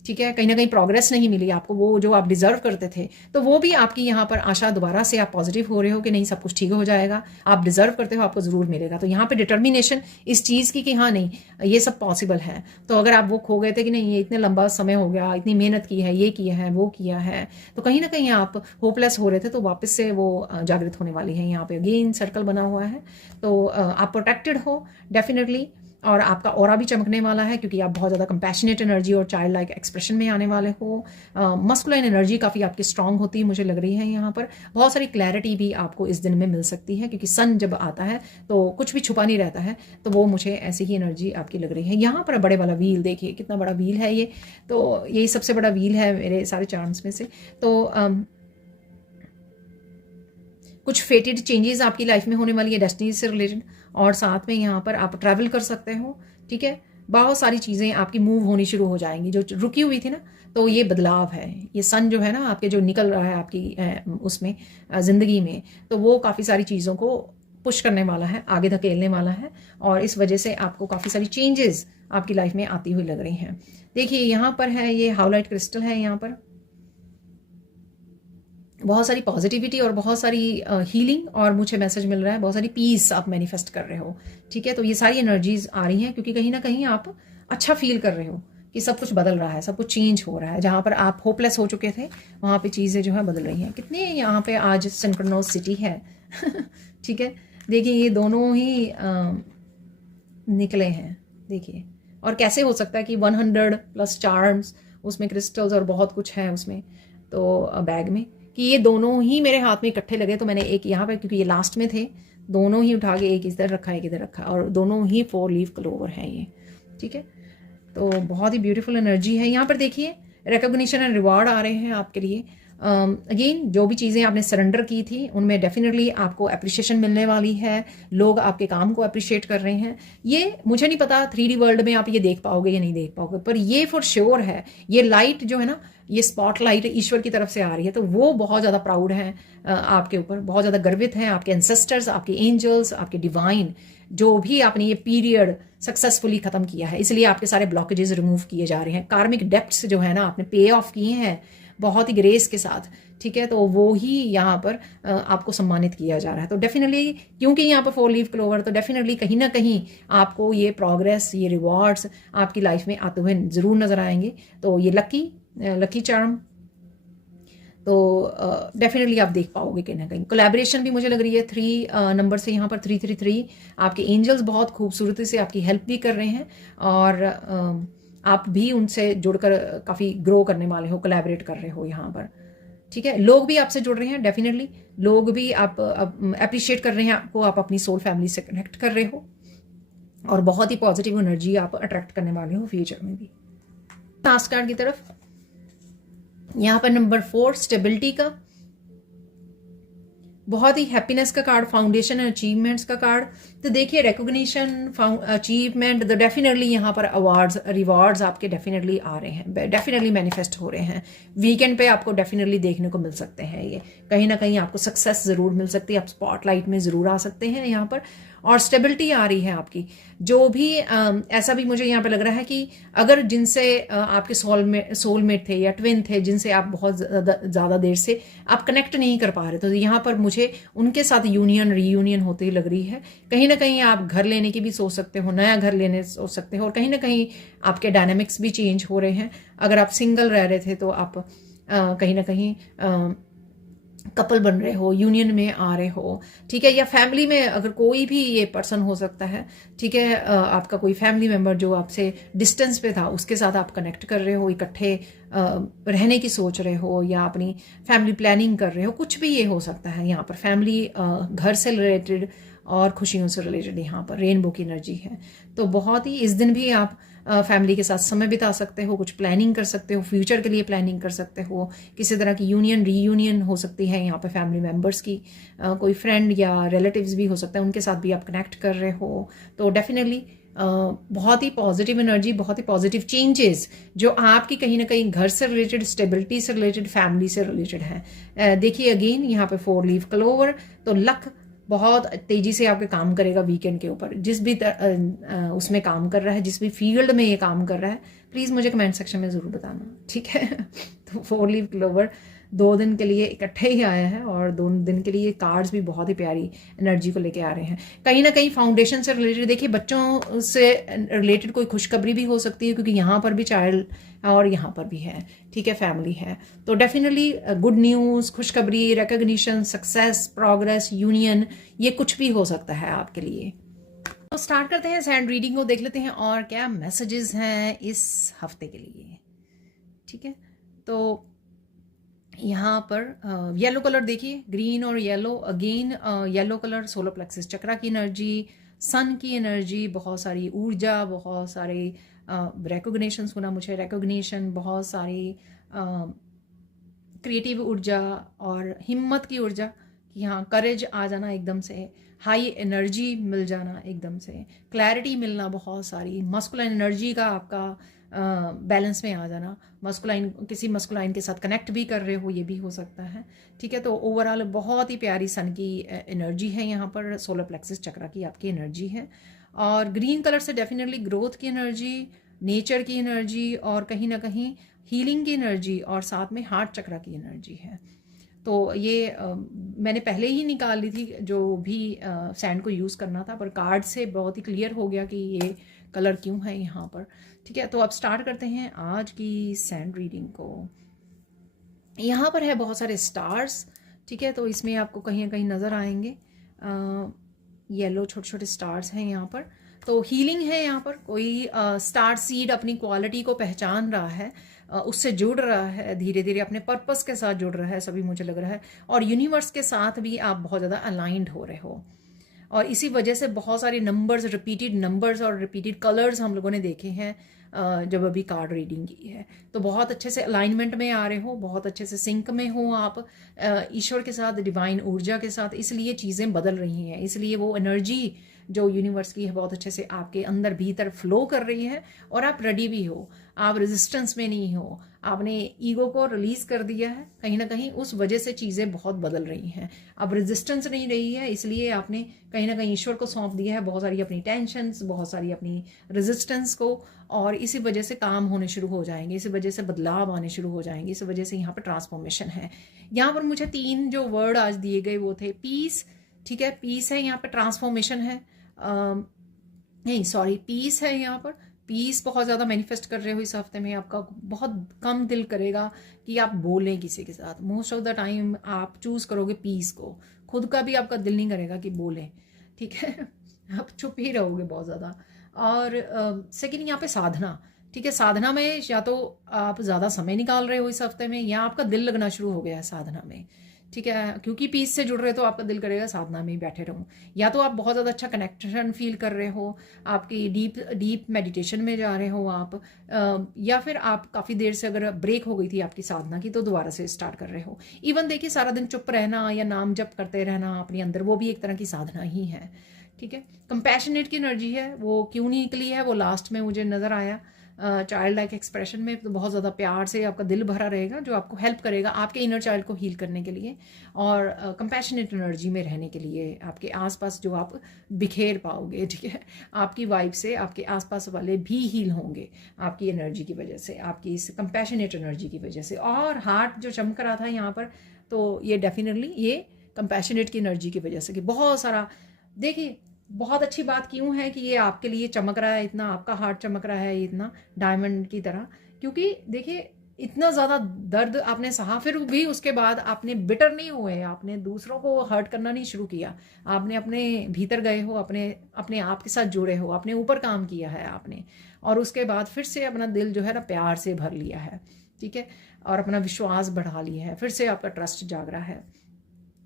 ठीक है, कहीं ना कहीं प्रोग्रेस नहीं मिली आपको, वो जो आप डिजर्व करते थे, तो वो भी आपकी यहाँ पर आशा दोबारा से आप पॉजिटिव हो रहे हो कि नहीं सब कुछ ठीक हो जाएगा, आप डिजर्व करते हो, आपको जरूर मिलेगा। तो यहाँ पे डिटर्मिनेशन इस चीज़ की कि हाँ नहीं ये सब पॉसिबल है। तो अगर आप वो खो गए थे कि नहीं ये इतने लंबा समय हो गया, इतनी मेहनत की है, ये किया है, वो किया है, तो कहीं ना कहीं आप होपलेस हो रहे थे, तो वापस से वो जागृत होने वाली है। यहाँ पे अगेन सर्कल बना हुआ है, तो आप प्रोटेक्टेड हो डेफिनेटली, और आपका ऑरा भी चमकने वाला है क्योंकि आप बहुत ज़्यादा कंपैशनेट एनर्जी और चाइल्ड लाइक एक्सप्रेशन में आने वाले हो। मस्कुलाइन एनर्जी काफ़ी आपकी स्ट्रांग होती है मुझे लग रही है। यहाँ पर बहुत सारी क्लैरिटी भी आपको इस दिन में मिल सकती है क्योंकि सन जब आता है तो कुछ भी छुपा नहीं रहता है, तो वो मुझे ऐसी ही एनर्जी आपकी लग रही है। यहाँ पर बड़े वाला व्हील देखिए कितना बड़ा व्हील है ये, तो यही सबसे बड़ा व्हील है मेरे सारे चार्म्स में से। तो कुछ फेटेड चेंजेस आपकी लाइफ में होने वाली है डेस्टिनी से रिलेटेड, और साथ में यहाँ पर आप ट्रैवल कर सकते हो, ठीक है। बहुत सारी चीज़ें आपकी मूव होनी शुरू हो जाएंगी जो रुकी हुई थी ना, तो ये बदलाव है, ये सन जो है ना आपके जो निकल रहा है आपकी उसमें ज़िंदगी में, तो वो काफ़ी सारी चीज़ों को पुश करने वाला है, आगे धकेलने वाला है, और इस वजह से आपको काफ़ी सारी चेंजेस आपकी लाइफ में आती हुई लग रही हैं। देखिए यहाँ पर है ये हाउलाइट क्रिस्टल है, यहाँ पर बहुत सारी पॉजिटिविटी और बहुत सारी हीलिंग, और मुझे मैसेज मिल रहा है बहुत सारी पीस आप मैनिफेस्ट कर रहे हो, ठीक है। तो ये सारी एनर्जीज आ रही हैं क्योंकि कहीं ना कहीं आप अच्छा फील कर रहे हो कि सब कुछ बदल रहा है, सब कुछ चेंज हो रहा है। जहाँ पर आप होपलेस हो चुके थे वहाँ पे चीज़ें जो है बदल रही हैं। कितने यहाँ पे आज सिंक्रोनोसिटी है ठीक है, देखिए ये दोनों ही निकले हैं, देखिए। और कैसे हो सकता है कि 100 प्लस चार्म्स उसमें, क्रिस्टल्स और बहुत कुछ है उसमें, तो बैग में, कि ये दोनों ही मेरे हाथ में इकट्ठे लगे। तो मैंने एक यहाँ पे, क्योंकि ये लास्ट में थे, दोनों ही उठा के एक इधर रखा एक इधर रखा, और दोनों ही 4 लीफ क्लोवर हैं ये, ठीक है। तो बहुत ही ब्यूटीफुल एनर्जी है। यहाँ पर देखिए रिकॉग्निशन एंड रिवार्ड आ रहे हैं आपके लिए। अगेन जो भी चीज़ें आपने सरेंडर की थी उनमें डेफिनेटली आपको अप्रिशिएशन मिलने वाली है, लोग आपके काम को अप्रिशिएट कर रहे हैं। ये मुझे नहीं पता 3D वर्ल्ड में आप ये देख पाओगे या नहीं देख पाओगे, पर ये फॉर श्योर है, ये लाइट जो है ना, ये स्पॉटलाइट ईश्वर की तरफ से आ रही है, तो वो बहुत ज़्यादा प्राउड हैं आपके ऊपर, बहुत ज़्यादा गर्वित हैं आपके एंसेस्टर्स, आपके एंजल्स, आपके डिवाइन, जो भी आपने ये पीरियड सक्सेसफुली खत्म किया है, इसलिए आपके सारे ब्लॉकेजेस रिमूव किए जा रहे हैं। कार्मिक डेप्ट्स जो है ना आपने पे ऑफ किए हैं बहुत ही ग्रेस के साथ, ठीक है, तो वो ही यहाँ पर आपको सम्मानित किया जा रहा है। तो डेफिनेटली क्योंकि यहाँ पर 4 लीफ क्लोवर, तो डेफिनेटली कहीं ना कहीं आपको ये प्रोग्रेस, ये रिवॉर्ड्स आपकी लाइफ में आते हुए ज़रूर नजर आएंगे। तो ये लकी चार्म तो डेफिनेटली आप देख पाओगे कहीं ना कहीं। कोलैबोरेशन भी मुझे लग रही है 3 नंबर से, यहाँ पर 333 आपके एंजल्स बहुत खूबसूरती से आपकी हेल्प भी कर रहे हैं, और आप भी उनसे जुड़कर काफ़ी ग्रो करने वाले हो, कोलैबोरेट कर रहे हो यहाँ पर, ठीक है। लोग भी आपसे जुड़ रहे हैं, डेफिनेटली लोग भी आप अप्रिशिएट कर रहे हैं आपको, आप अपनी सोल फैमिली से कनेक्ट कर रहे हो, और बहुत ही पॉजिटिव एनर्जी आप अट्रैक्ट करने वाले हो फ्यूचर में भी। लास्ट कार्ड की तरफ यहाँ पर नंबर 4 स्टेबिलिटी का, बहुत ही हैप्पीनेस का कार्ड, फाउंडेशन एंड अचीवमेंट्स का कार्ड। तो देखिए रिकॉग्निशन, अचीवमेंट, तो डेफिनेटली यहाँ पर अवार्ड्स, रिवॉर्ड्स आपके डेफिनेटली आ रहे हैं, डेफिनेटली मैनिफेस्ट हो रहे हैं। वीकेंड पे आपको डेफिनेटली देखने को मिल सकते हैं, ये कहीं ना कहीं आपको सक्सेस जरूर मिल सकती है, आप स्पॉटलाइट में जरूर आ सकते हैं यहाँ पर। और स्टेबिलिटी आ रही है आपकी, जो भी ऐसा भी मुझे यहाँ पे लग रहा है कि अगर जिनसे आपके सोलमेट थे या ट्विन थे, जिनसे आप बहुत ज़्यादा देर से आप कनेक्ट नहीं कर पा रहे, तो यहाँ पर मुझे उनके साथ रीयूनियन होते ही लग रही है। कहीं ना कहीं आप घर लेने की भी सोच सकते हो, नया घर लेने सोच सकते हो, और कहीं ना कहीं आपके डायनामिक्स भी चेंज हो रहे हैं। अगर आप सिंगल रह रहे थे तो आप कहीं ना कहीं कपल बन रहे हो, यूनियन में आ रहे हो, ठीक है। या फैमिली में अगर कोई भी ये पर्सन हो सकता है, ठीक है, आपका कोई फैमिली मेंबर जो आपसे डिस्टेंस पे था, उसके साथ आप कनेक्ट कर रहे हो, इकट्ठे रहने की सोच रहे हो, या अपनी फैमिली प्लानिंग कर रहे हो, कुछ भी ये हो सकता है। यहाँ पर फैमिली, घर से रिलेटेड और खुशियों से रिलेटेड यहाँ पर रेनबो की एनर्जी है। तो बहुत ही इस दिन भी आप फैमिली के साथ समय बिता सकते हो, कुछ प्लानिंग कर सकते हो, फ्यूचर के लिए प्लानिंग कर सकते हो, किसी तरह की रीयूनियन हो सकती है यहाँ पे फैमिली मेम्बर्स की, कोई फ्रेंड या रिलेटिव्स भी हो सकता है, उनके साथ भी आप कनेक्ट कर रहे हो। तो डेफिनेटली बहुत ही पॉजिटिव एनर्जी, बहुत ही पॉजिटिव चेंजेस जो आपकी कहीं ना कहीं घर से रिलेटेड, स्टेबिलिटी से रिलेटेड, फैमिली से रिलेटेड है। देखिए अगेन यहाँ पे 4 लीफ क्लोवर, तो लक बहुत तेजी से आपके काम करेगा वीकेंड के ऊपर। जिस भी उसमें काम कर रहा है, जिस भी फील्ड में ये काम कर रहा है, प्लीज़ मुझे कमेंट सेक्शन में ज़रूर बताना, ठीक है। तो 4 लीफ क्लोवर 2 दिन के लिए इकट्ठे ही आया है, और 2 दिन के लिए कार्ड्स भी बहुत ही प्यारी एनर्जी को लेके आ रहे हैं। कहीं ना कहीं फाउंडेशन से रिलेटेड, देखिए बच्चों से रिलेटेड कोई खुशखबरी भी हो सकती है, क्योंकि यहाँ पर भी चाइल्ड और यहाँ पर भी है, ठीक है, फैमिली है। तो डेफिनेटली गुड न्यूज़, खुशखबरी, रिकग्निशन, सक्सेस, प्रोग्रेस, यूनियन, ये कुछ भी हो सकता है आपके लिए। तो स्टार्ट करते हैं सैंड रीडिंग को, देख लेते हैं और क्या मैसेजेस हैं इस हफ्ते के लिए, ठीक है। तो यहाँ पर येलो कलर देखिए, ग्रीन और yellow, again yellow colour solar plexus chakra की एनर्जी, सन की एनर्जी, बहुत सारी ऊर्जा, बहुत सारे रिकॉग्निशन सुना मुझे, रिकॉग्निशन, बहुत सारी क्रिएटिव ऊर्जा और हिम्मत की ऊर्जा, कि हाँ करेज आ जाना एकदम से, हाई एनर्जी मिल जाना एकदम से, क्लैरिटी मिलना, बहुत सारी मस्कुलाइन एनर्जी का आपका बैलेंस में आ जाना, मस्कुलाइन, किसी मस्कुलाइन के साथ कनेक्ट भी कर रहे हो, ये भी हो सकता है, ठीक है। तो ओवरऑल बहुत ही प्यारी सन की एनर्जी है यहाँ पर, सोलर प्लेक्सस चक्रा की आपकी एनर्जी है। और ग्रीन कलर से डेफिनेटली ग्रोथ की एनर्जी, नेचर की एनर्जी, और कहीं ना कहीं हीलिंग की एनर्जी, और साथ में हार्ट चक्रा की एनर्जी है। तो ये मैंने पहले ही निकाल ली थी जो भी सैंड को यूज़ करना था, पर कार्ड से बहुत ही क्लियर हो गया कि ये कलर क्यों है यहाँ पर, ठीक है। तो अब स्टार्ट करते हैं आज की सैंड रीडिंग को। यहाँ पर है बहुत सारे स्टार्स, ठीक है। तो इसमें आपको कहीं ना कहीं नज़र आएंगे येलो छोटे छोटे स्टार्स हैं यहाँ पर। तो हीलिंग है यहाँ पर, कोई स्टार सीड अपनी क्वालिटी को पहचान रहा है, उससे जुड़ रहा है, धीरे धीरे अपने पर्पस के साथ जुड़ रहा है, सभी मुझे लग रहा है। और यूनिवर्स के साथ भी आप बहुत ज़्यादा अलाइंड हो रहे हो, और इसी वजह से बहुत सारे नंबर्स, रिपीटेड नंबर्स और रिपीटेड कलर्स हम लोगों ने देखे हैं जब अभी कार्ड रीडिंग की है। तो बहुत अच्छे से अलाइनमेंट में आ रहे हो, बहुत अच्छे से सिंक में हो आप ईश्वर के साथ, डिवाइन ऊर्जा के साथ, इसलिए चीज़ें बदल रही हैं, इसलिए वो एनर्जी जो यूनिवर्स की है बहुत अच्छे से आपके अंदर भीतर फ्लो कर रही है, और आप रेडी भी हो, आप रेजिस्टेंस में नहीं हो, आपने ईगो को रिलीज कर दिया है, कहीं ना कहीं उस वजह से चीज़ें बहुत बदल रही हैं। अब रेजिस्टेंस नहीं रही है, इसलिए आपने कहीं ना कहीं ईश्वर को सौंप दिया है बहुत सारी अपनी टेंशन्स, बहुत सारी अपनी रेजिस्टेंस को, और इसी वजह से काम होने शुरू हो जाएंगे, इसी वजह से बदलाव आने शुरू हो जाएंगे, इस वजह से यहाँ पर ट्रांसफॉर्मेशन है। यहाँ पर मुझे 3 जो वर्ड आज दिए गए वो थे पीस, ठीक है, पीस है यहाँ पर, ट्रांसफॉर्मेशन है, नहीं सॉरी, पीस है यहाँ पर। पीस बहुत ज़्यादा मैनिफेस्ट कर रहे हो इस हफ्ते में, आपका बहुत कम दिल करेगा कि आप बोलें किसी के साथ, मोस्ट ऑफ द टाइम आप चूज़ करोगे पीस को, खुद का भी आपका दिल नहीं करेगा कि बोलें, ठीक है। आप चुप ही रहोगे बहुत ज़्यादा। और सेकेंड यहाँ पे साधना, ठीक है, साधना में या तो आप ज़्यादा समय निकाल रहे हो इस हफ्ते में, या आपका दिल लगना शुरू हो गया है साधना में, ठीक है, क्योंकि पीस से जुड़ रहे तो आपका दिल करेगा साधना में ही बैठे रहूं, या तो आप बहुत ज़्यादा अच्छा कनेक्शन फील कर रहे हो, आपकी डीप मेडिटेशन में जा रहे हो आप, या फिर आप काफ़ी देर से अगर ब्रेक हो गई थी आपकी साधना की तो दोबारा से स्टार्ट कर रहे हो। इवन देखिए सारा दिन चुप रहना या नाम जप करते रहना अपने अंदर, वो भी एक तरह की साधना ही है, ठीक है। कंपैशनेट की एनर्जी है, वो क्यों नहीं निकली है वो लास्ट में मुझे नज़र आया, चाइल्ड लाइक एक्सप्रेशन में, तो बहुत ज़्यादा प्यार से आपका दिल भरा रहेगा, जो आपको हेल्प करेगा आपके इनर चाइल्ड को हील करने के लिए, और कंपैशनेट एनर्जी में रहने के लिए, आपके आसपास जो आप बिखेर पाओगे, ठीक है, आपकी वाइब से आपके आसपास वाले भी हील होंगे आपकी एनर्जी की वजह से, आपकी इस कंपैशनेट एनर्जी की वजह से। और हार्ट जो चमक रहा था यहाँ पर, तो ये डेफिनेटली ये कंपैशनेट की एनर्जी की वजह से, कि बहुत सारा, देखिए बहुत अच्छी बात क्यों है कि ये आपके लिए चमक रहा है इतना, आपका हार्ट चमक रहा है इतना डायमंड की तरह, क्योंकि देखिए इतना ज़्यादा दर्द आपने सहा, फिर भी उसके बाद आपने बिटर नहीं हुए, आपने दूसरों को हर्ट करना नहीं शुरू किया, आपने अपने भीतर गए हो, अपने आप के साथ जुड़े हो, अपने ऊपर काम किया है आपने, और उसके बाद फिर से अपना दिल जो है ना प्यार से भर लिया है, ठीक है, और अपना विश्वास बढ़ा लिया है, फिर से आपका ट्रस्ट जाग रहा है,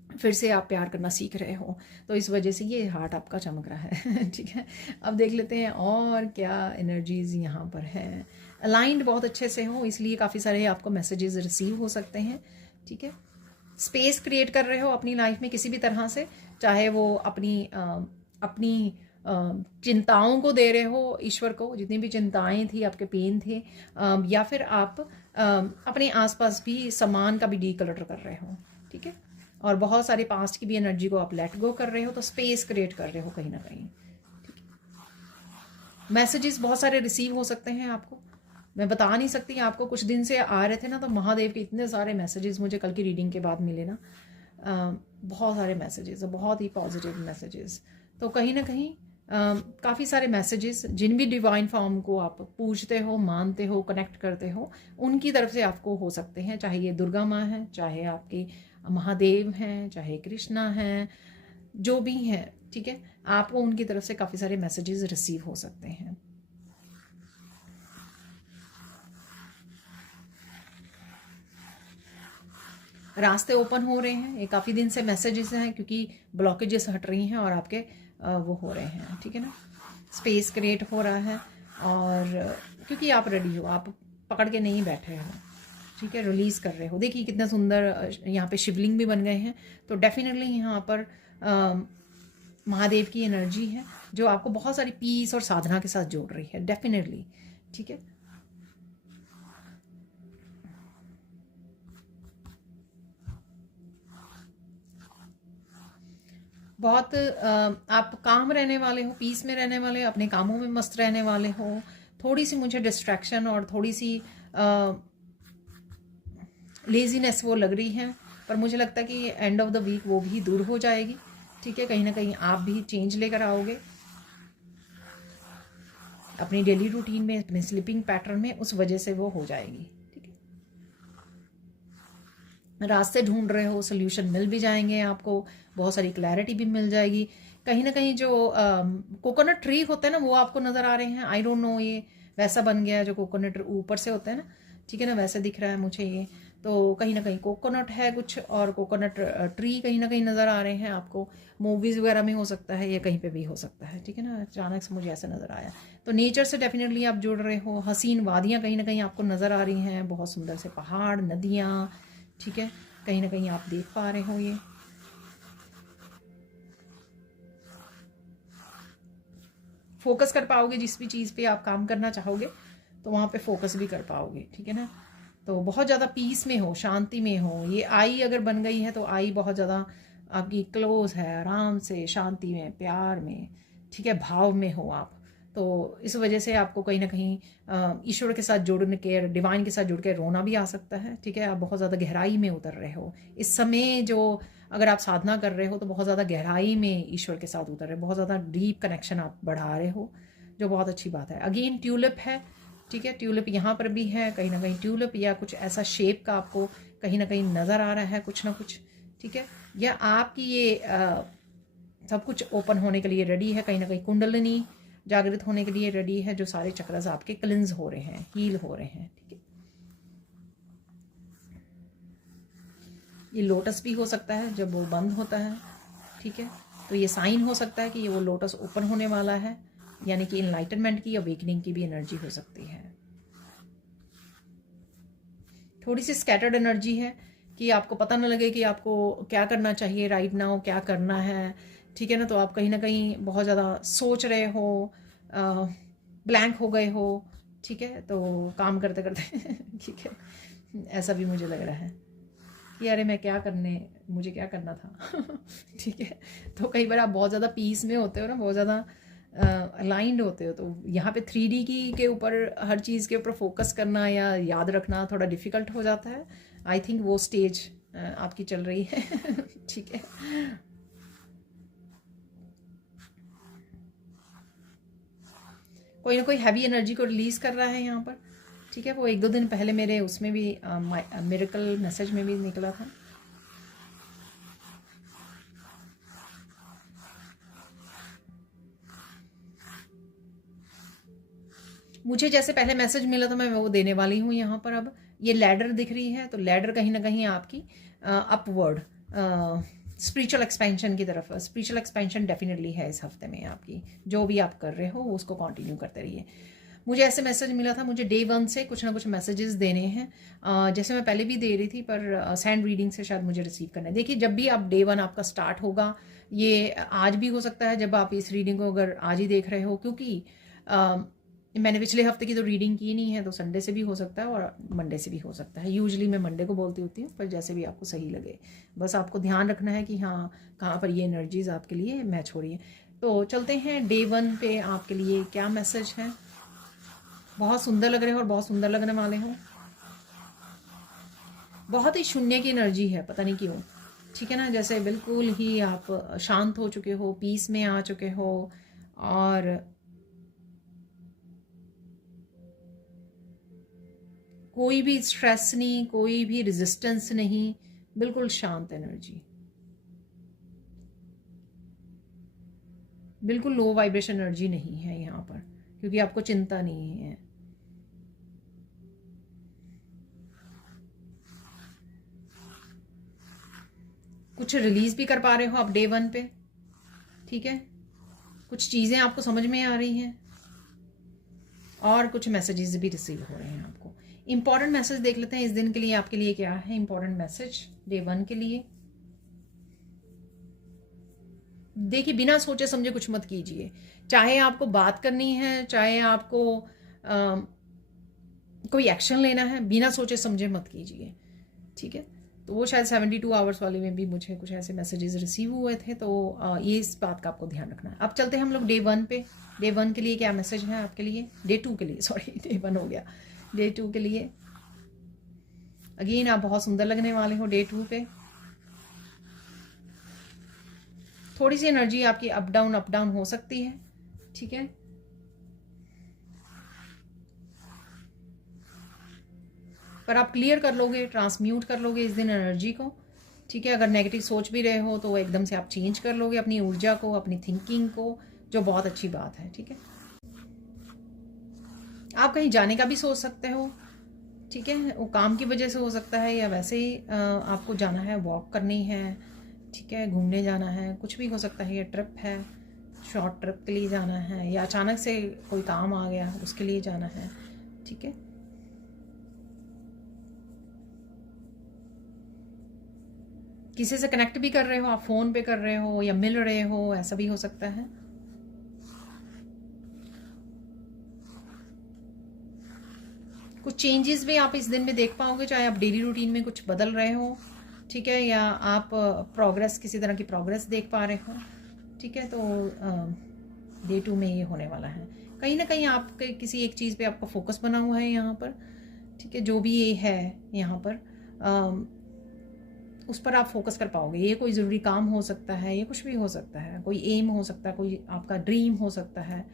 फिर से आप प्यार करना सीख रहे हो, तो इस वजह से ये हार्ट आपका चमक रहा है। ठीक है, अब देख लेते हैं और क्या एनर्जीज यहाँ पर है। अलाइंड बहुत अच्छे से हो, इसलिए काफ़ी सारे आपको मैसेजेस रिसीव हो सकते हैं। ठीक है, स्पेस क्रिएट कर रहे हो अपनी लाइफ में किसी भी तरह से, चाहे वो अपनी चिंताओं को दे रहे हो ईश्वर को, जितनी भी चिंताएं थी, आपके पेन थे, या फिर आप अपने आसपास भी सामान का भी डीक्लटर कर रहे हो, ठीक है। और बहुत सारे पास्ट की भी एनर्जी को आप लेट गो कर रहे हो, तो स्पेस क्रिएट कर रहे हो कहीं ना कहीं, ठीक है। मैसेजेस बहुत सारे रिसीव हो सकते हैं आपको, मैं बता नहीं सकती आपको। कुछ दिन से आ रहे थे ना, तो महादेव के इतने सारे मैसेजेस मुझे कल की रीडिंग के बाद मिले ना, बहुत सारे मैसेजेस, बहुत ही पॉजिटिव मैसेजेस। तो कहीं ना कहीं काफ़ी सारे मैसेजेस जिन भी डिवाइन फॉर्म को आप पूजते हो, मानते हो, कनेक्ट करते हो, उनकी तरफ से आपको हो सकते हैं। चाहे ये दुर्गा माँ है, चाहे आपके महादेव हैं, चाहे कृष्णा हैं, जो भी हैं, ठीक है, आपको उनकी तरफ से काफ़ी सारे मैसेजेस रिसीव हो सकते हैं। रास्ते ओपन हो रहे हैं, ये काफ़ी दिन से मैसेजेस हैं, क्योंकि ब्लॉकेजेस हट रही हैं और आपके वो हो रहे हैं, ठीक है ना, स्पेस क्रिएट हो रहा है। और क्योंकि आप रेडी हो, आप पकड़ के नहीं बैठे हो, ठीक है, रिलीज कर रहे हो। देखिए कितना सुंदर यहाँ पे शिवलिंग भी बन गए हैं, तो डेफिनेटली यहाँ पर महादेव की एनर्जी है जो आपको बहुत सारी पीस और साधना के साथ जोड़ रही है, डेफिनेटली, ठीक है। बहुत आप काम रहने वाले हो, पीस में रहने वाले, अपने कामों में मस्त रहने वाले हो। थोड़ी सी मुझे डिस्ट्रैक्शन और थोड़ी सी लेजीनेस वो लग रही है, पर मुझे लगता है कि एंड ऑफ द वीक वो भी दूर हो जाएगी, ठीक है। कहीं ना कहीं आप भी चेंज लेकर आओगे अपनी डेली रूटीन में, अपने स्लीपिंग पैटर्न में, उस वजह से वो हो जाएगी, ठीक है। रास्ते ढूंढ रहे हो, सोल्यूशन मिल भी जाएंगे आपको, बहुत सारी क्लैरिटी भी मिल जाएगी। कहीं ना कहीं जो कोकोनट ट्री होते हैं ना, वो आपको नजर आ रहे हैं। आई डोंट नो, ये वैसा बन गया है जो कोकोनट ऊपर से होता है ना, ठीक है ना, वैसे दिख रहा है मुझे ये। तो कहीं ना कहीं कोकोनट है कुछ, और कोकोनट ट्री कहीं ना कहीं नज़र आ रहे हैं आपको। मूवीज़ वगैरह में हो सकता है, या कहीं पे भी हो सकता है, ठीक है ना। अचानक से मुझे ऐसा नज़र आया। तो नेचर से डेफिनेटली आप जुड़ रहे हो। हसीन वादियाँ कहीं ना कहीं आपको नज़र आ रही हैं, बहुत सुंदर से पहाड़, नदियाँ, ठीक है, कहीं ना कहीं आप देख पा रहे हो। ये फोकस कर पाओगे, जिस भी चीज़ पे आप काम करना चाहोगे तो वहाँ पे फोकस भी कर पाओगे, ठीक है ना। तो बहुत ज़्यादा पीस में हो, शांति में हो। ये आई अगर बन गई है तो आई बहुत ज़्यादा आपकी क्लोज है, आराम से, शांति में, प्यार में, ठीक है, भाव में हो आप। तो इस वजह से आपको कहीं ना कहीं ईश्वर के साथ जुड़ने के, डिवाइन के साथ जुड़ के रोना भी आ सकता है, ठीक है। आप बहुत ज़्यादा गहराई में उतर रहे हो इस समय। जो अगर आप साधना कर रहे हो तो बहुत ज़्यादा गहराई में ईश्वर के साथ उतर रहे हो, बहुत ज़्यादा डीप कनेक्शन आप बढ़ा रहे हो, जो बहुत अच्छी बात है। अगेन ट्यूलिप है, ठीक है, ट्यूलिप यहाँ पर भी है। कहीं ना कहीं ट्यूलिप या कुछ ऐसा शेप का आपको कहीं ना कहीं नज़र आ रहा है, कुछ ना कुछ, ठीक है। या आपकी ये सब कुछ ओपन होने के लिए रेडी है, कहीं ना कहीं कुंडलिनी जागृत होने के लिए रेडी है, जो सारे चक्रस आपके क्लिंज हो रहे हैं, हील हो रहे हैं, ठीक है। ये लोटस भी हो सकता है जब वो बंद होता है, ठीक है। तो ये साइन हो सकता है कि ये वो लोटस ओपन होने वाला है, यानी कि इनलाइटनमेंट की, अवेकनिंग की भी एनर्जी हो सकती है। थोड़ी सी स्कैटर्ड एनर्जी है कि आपको पता न लगे कि आपको क्या करना चाहिए राइट नाउ, क्या करना है, ठीक है ना। तो आप कहीं ना कहीं बहुत ज़्यादा सोच रहे हो, ब्लैंक हो गए हो, ठीक है, तो काम करते करते ठीक है, ऐसा भी मुझे लग रहा है कि अरे मुझे क्या करना था ठीक है। तो कई बार आप बहुत ज़्यादा पीस में होते हो ना, बहुत ज़्यादा अलाइंड होते हो, तो यहाँ पे 3D की के ऊपर, हर चीज़ के ऊपर फोकस करना या याद रखना थोड़ा डिफ़िकल्ट हो जाता है। आई थिंक वो स्टेज आपकी चल रही है ठीक है। कोई ना कोई हैवी एनर्जी को रिलीज कर रहा है यहाँ पर, ठीक है। वो 1-2 दिन पहले मेरे उसमें भी मिरेकल मैसेज में भी निकला था। मुझे जैसे पहले मैसेज मिला था, मैं वो देने वाली हूँ यहाँ पर। अब ये लैडर दिख रही है, तो लैडर कहीं ना कहीं आपकी अपवर्ड स्पिरिचुअल एक्सपेंशन की तरफ, स्पिरिचुअल एक्सपेंशन डेफिनेटली है इस हफ्ते में आपकी। जो भी आप कर रहे हो उसको कंटिन्यू करते रहिए। मुझे ऐसे मैसेज मिला था, मुझे डे 1 से कुछ ना कुछ मैसेजेस देने हैं, जैसे मैं पहले भी दे रही थी, पर सैंड रीडिंग से शायद मुझे रिसीव करना है। देखिए, जब भी आप डे 1 आपका स्टार्ट होगा, ये आज भी हो सकता है जब आप इस रीडिंग को अगर आज ही देख रहे हो, क्योंकि मैंने पिछले हफ्ते की तो रीडिंग की नहीं है, तो संडे से भी हो सकता है और मंडे से भी हो सकता है। यूजुअली मैं मंडे को बोलती होती हूँ, पर जैसे भी आपको सही लगे, बस आपको ध्यान रखना है कि हाँ कहाँ पर ये एनर्जीज आपके लिए मैच हो रही है। तो चलते हैं डे 1 पे आपके लिए क्या मैसेज है। बहुत सुंदर लग रहे हो और बहुत सुंदर लगने वाले हो। बहुत ही शून्य की एनर्जी है, पता नहीं क्यों, ठीक है ना, जैसे बिल्कुल ही आप शांत हो चुके हो, पीस में आ चुके हो, और कोई भी स्ट्रेस नहीं, कोई भी रेजिस्टेंस नहीं, बिल्कुल शांत एनर्जी, बिल्कुल लो वाइब्रेशन एनर्जी नहीं है यहाँ पर, क्योंकि आपको चिंता नहीं है। कुछ रिलीज भी कर पा रहे हो आप डे 1 पे, ठीक है, कुछ चीज़ें आपको समझ में आ रही हैं और कुछ मैसेजेस भी रिसीव हो रहे हैं आपको। इंपॉर्टेंट मैसेज देख लेते हैं इस दिन के लिए आपके लिए क्या है। इंपॉर्टेंट मैसेज डे 1 के लिए, देखिए बिना सोचे समझे कुछ मत कीजिए, चाहे आपको बात करनी है, चाहे आपको कोई एक्शन लेना है, बिना सोचे समझे मत कीजिए, ठीक है। तो वो शायद 72 आवर्स वाले में भी मुझे कुछ ऐसे मैसेजेस रिसीव हुए थे, तो ये इस बात का आपको ध्यान रखना है। अब चलते हैं हम लोग डे 1 पे। डे 1 के लिए क्या मैसेज है आपके लिए, डे 2 के लिए, सॉरी डे 1 हो गया, डे 2 के लिए। अगेन आप बहुत सुंदर लगने वाले हो डे 2 पे। थोड़ी सी एनर्जी आपकी अप डाउन हो सकती है, ठीक है, पर आप क्लियर कर लोगे, ट्रांसम्यूट कर लोगे इस दिन एनर्जी को, ठीक है। अगर नेगेटिव सोच भी रहे हो तो एकदम से आप चेंज कर लोगे अपनी ऊर्जा को, अपनी थिंकिंग को, जो बहुत अच्छी बात है, ठीक है। आप कहीं जाने का भी सोच सकते हो, ठीक है, वो काम की वजह से हो सकता है या वैसे ही आपको जाना है, वॉक करनी है, ठीक है, घूमने जाना है, कुछ भी हो सकता है। ये ट्रिप है, शॉर्ट ट्रिप के लिए जाना है, या अचानक से कोई काम आ गया उसके लिए जाना है, ठीक है। किसी से कनेक्ट भी कर रहे हो, आप फ़ोन पे कर रहे हो या मिल रहे हो, ऐसा भी हो सकता है। कुछ चेंजेस भी आप इस दिन में देख पाओगे, चाहे आप डेली रूटीन में कुछ बदल रहे हो, ठीक है, या आप प्रोग्रेस, किसी तरह की प्रोग्रेस देख पा रहे हो, ठीक है। तो डे 2 में ये होने वाला है। कहीं ना कहीं आपके किसी एक चीज़ पे आपका फोकस बना हुआ है यहाँ पर, ठीक है, जो भी ये है यहाँ पर, उस पर आप फोकस कर पाओगे। ये कोई ज़रूरी काम हो सकता है, ये कुछ भी हो सकता है, कोई एम हो सकता है, कोई आपका ड्रीम हो सकता है,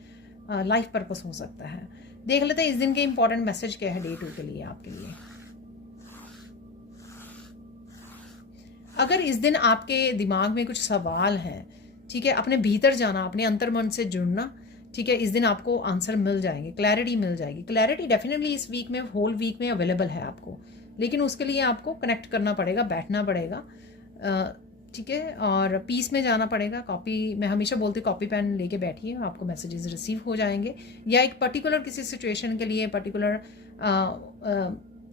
लाइफ पर्पस हो सकता है। देख लेते हैं इस दिन के इंपॉर्टेंट मैसेज क्या है डे 2 के लिए आपके लिए। अगर इस दिन आपके दिमाग में कुछ सवाल हैं, ठीक है, अपने भीतर जाना, अपने अंतर्मन से जुड़ना, ठीक है, इस दिन आपको आंसर मिल जाएंगे, क्लैरिटी मिल जाएगी। क्लैरिटी डेफिनेटली इस वीक में, होल वीक में अवेलेबल है आपको, लेकिन उसके लिए आपको कनेक्ट करना पड़ेगा, बैठना पड़ेगा, ठीक है, और पीस में जाना पड़ेगा। कॉपी, मैं हमेशा बोलती हूँ कॉपी पेन लेके बैठिए, आपको मैसेजेस रिसीव हो जाएंगे, या एक पर्टिकुलर किसी सिचुएशन के लिए, पर्टिकुलर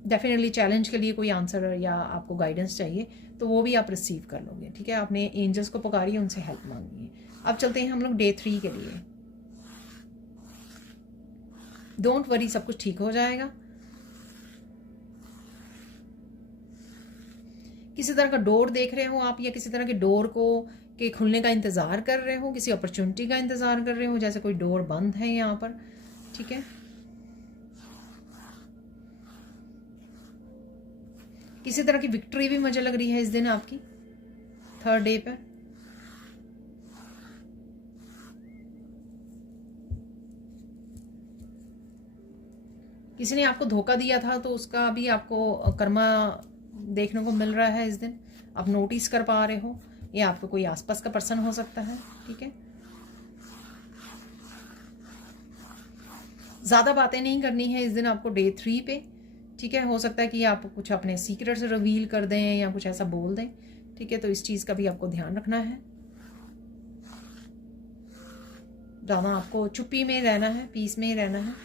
डेफिनेटली चैलेंज के लिए कोई आंसर या आपको गाइडेंस चाहिए, तो वो भी आप रिसीव कर लोगे, ठीक है। आपने एंजल्स को पुकारिए, उनसे हेल्प मांगिए। अब चलते हैं हम लोग डे 3 के लिए। डोंट वरी, सब कुछ ठीक हो जाएगा। किसी तरह का डोर देख रहे हो आप, या किसी तरह के डोर को के खुलने का इंतज़ार कर रहे हो, किसी अपॉर्चुनिटी का इंतज़ार कर रहे हो, जैसे कोई डोर बंद है यहाँ पर, ठीक है। किसी तरह की विक्ट्री भी मुझे लग रही है इस दिन आपकी, 3rd डे पर। किसी ने आपको धोखा दिया था, तो उसका भी आपको कर्मा देखने को मिल रहा है इस दिन, आप नोटिस कर पा रहे हो। ये आपको कोई आसपास का पर्सन हो सकता है, ठीक है। ज़्यादा बातें नहीं करनी है इस दिन आपको डे 3 पे, ठीक है। हो सकता है कि आप कुछ अपने सीक्रेट्स रिवील कर दें या कुछ ऐसा बोल दें, ठीक है, तो इस चीज़ का भी आपको ध्यान रखना है। ज़्यादा आपको चुप्पी में रहना है, पीस में ही रहना है।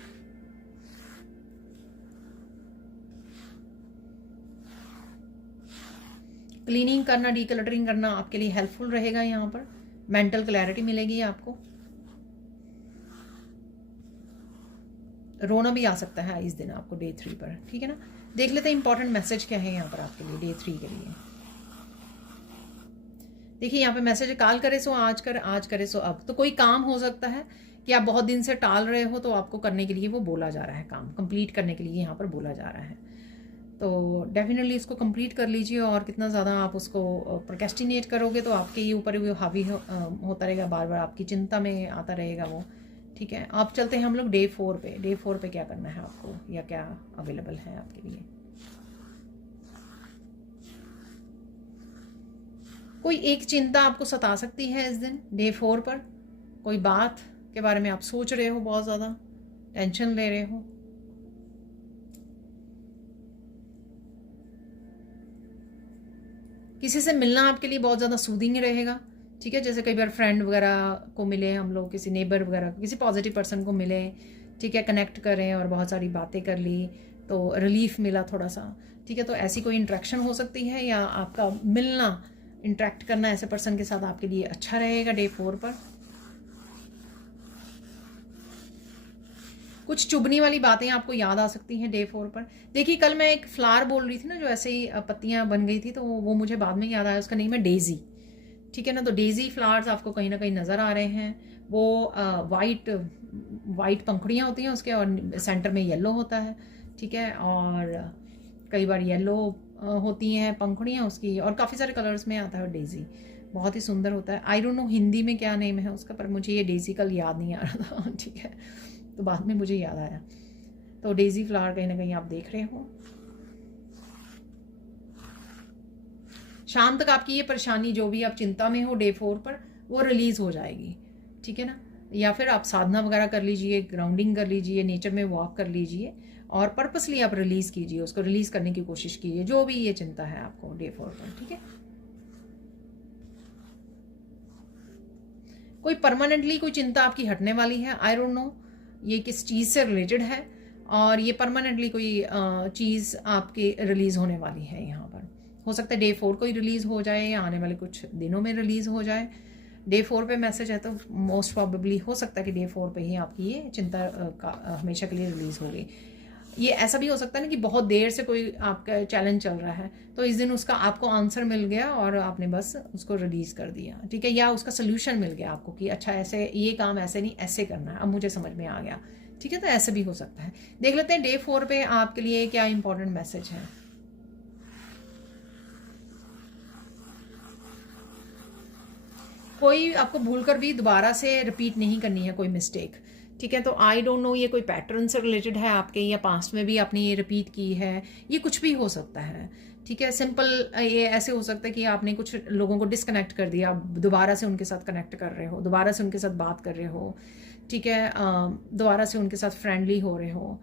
क्लीनिंग करना, डीक्लटरिंग करना आपके लिए हेल्पफुल रहेगा यहाँ पर, मेंटल क्लैरिटी मिलेगी आपको। रोना भी आ सकता है इस दिन आपको डे 3 पर, ठीक है ना। देख लेते हैं इंपॉर्टेंट मैसेज क्या है यहाँ पर आपके लिए डे 3 के लिए। देखिए यहाँ पे मैसेज, काल करे सो आज कर, आज करे सो अब। तो कोई काम हो सकता है कि आप बहुत दिन से टाल रहे हो, तो आपको करने के लिए वो बोला जा रहा है, काम कंप्लीट करने के लिए यहाँ पर बोला जा रहा है। तो डेफिनेटली इसको कंप्लीट कर लीजिए, और कितना ज़्यादा आप उसको प्रोक्रेस्टिनेट करोगे तो आपके ही ऊपर वो हावी होता रहेगा, बार बार आपकी चिंता में आता रहेगा वो, ठीक है। आप चलते हैं हम लोग डे 4 पे। डे 4 पे क्या करना है आपको, या क्या अवेलेबल है आपके लिए। कोई एक चिंता आपको सता सकती है इस दिन डे 4 पर। कोई बात के बारे में आप सोच रहे हो, बहुत ज़्यादा टेंशन ले रहे हो। किसी से मिलना आपके लिए बहुत ज़्यादा सूदिंग रहेगा, ठीक है। जैसे कई बार फ्रेंड वगैरह को मिले हम लोग, किसी नेबर वगैरह, किसी पॉजिटिव पर्सन को मिले, ठीक है, कनेक्ट करें और बहुत सारी बातें कर ली तो रिलीफ मिला थोड़ा सा, ठीक है। तो ऐसी कोई इंट्रैक्शन हो सकती है, या आपका मिलना, इंटरेक्ट करना ऐसे पर्सन के साथ आपके लिए अच्छा रहेगा डे 4 पर। कुछ चुभने वाली बातें आपको याद आ सकती हैं डे 4 पर। देखिए कल मैं एक फ्लावर बोल रही थी ना, जो ऐसे ही पत्तियां बन गई थी, तो वो मुझे बाद में याद आया, उसका नेम है डेजी, ठीक है ना। तो डेजी फ्लावर्स आपको कहीं ना कहीं नजर आ रहे हैं। वो वाइट पंखुड़ियाँ होती हैं उसके, और सेंटर में येलो होता है, ठीक है। और कई बार येलो होती हैं पंखुड़ियाँ उसकी, और काफ़ी सारे कलर्स में आता है डेजी, बहुत ही सुंदर होता है। आई डोंट नो हिंदी में क्या नेम है उसका, पर मुझे ये डेजी कल याद नहीं आ रहा था, ठीक है, तो बाद में मुझे याद आया। तो डेजी फ्लावर कहीं ना कहीं आप देख रहे हो। शाम तक आपकी ये परेशानी, जो भी आप चिंता में हो डे 4 पर, वो रिलीज हो जाएगी, ठीक है ना। या फिर आप साधना वगैरह कर लीजिए, ग्राउंडिंग कर लीजिए, नेचर में वॉक कर लीजिए, और पर्पसली आप रिलीज कीजिए, उसको रिलीज करने की कोशिश कीजिए, जो भी ये चिंता है आपको डे 4 पर, ठीक है। कोई परमानेंटली कोई चिंता आपकी हटने वाली है। आई डोंट नो ये किस चीज़ से रिलेटेड है, और ये परमानेंटली कोई चीज़ आपकी रिलीज होने वाली है यहाँ पर। हो सकता है डे 4 को ही रिलीज हो जाए, या आने वाले कुछ दिनों में रिलीज हो जाए। डे 4 पे मैसेज है, तो मोस्ट प्रॉबेबली हो सकता है कि डे 4 पे ही आपकी ये चिंता हमेशा के लिए रिलीज होगी। ये ऐसा भी हो सकता है ना कि बहुत देर से कोई आपका चैलेंज चल रहा है, तो इस दिन उसका आपको आंसर मिल गया और आपने बस उसको रिलीज कर दिया, ठीक है। या उसका सोल्यूशन मिल गया आपको कि अच्छा ऐसे, ये काम ऐसे नहीं ऐसे करना है, अब मुझे समझ में आ गया, ठीक है। तो ऐसे भी हो सकता है। देख लेते हैं डे 4 पे आपके लिए क्या इंपॉर्टेंट मैसेज है। कोई आपको भूलकर भी दोबारा से रिपीट नहीं करनी है कोई मिस्टेक, ठीक है। तो आई डोंट नो ये कोई पैटर्न से रिलेटेड है आपके, या पास्ट में भी आपने ये रिपीट की है, ये कुछ भी हो सकता है, ठीक है। सिंपल ये ऐसे हो सकता है कि आपने कुछ लोगों को डिस्कनेक्ट कर दिया, दोबारा से उनके साथ कनेक्ट कर रहे हो, दोबारा से उनके साथ बात कर रहे हो, ठीक है, दोबारा से उनके साथ फ्रेंडली हो रहे हो,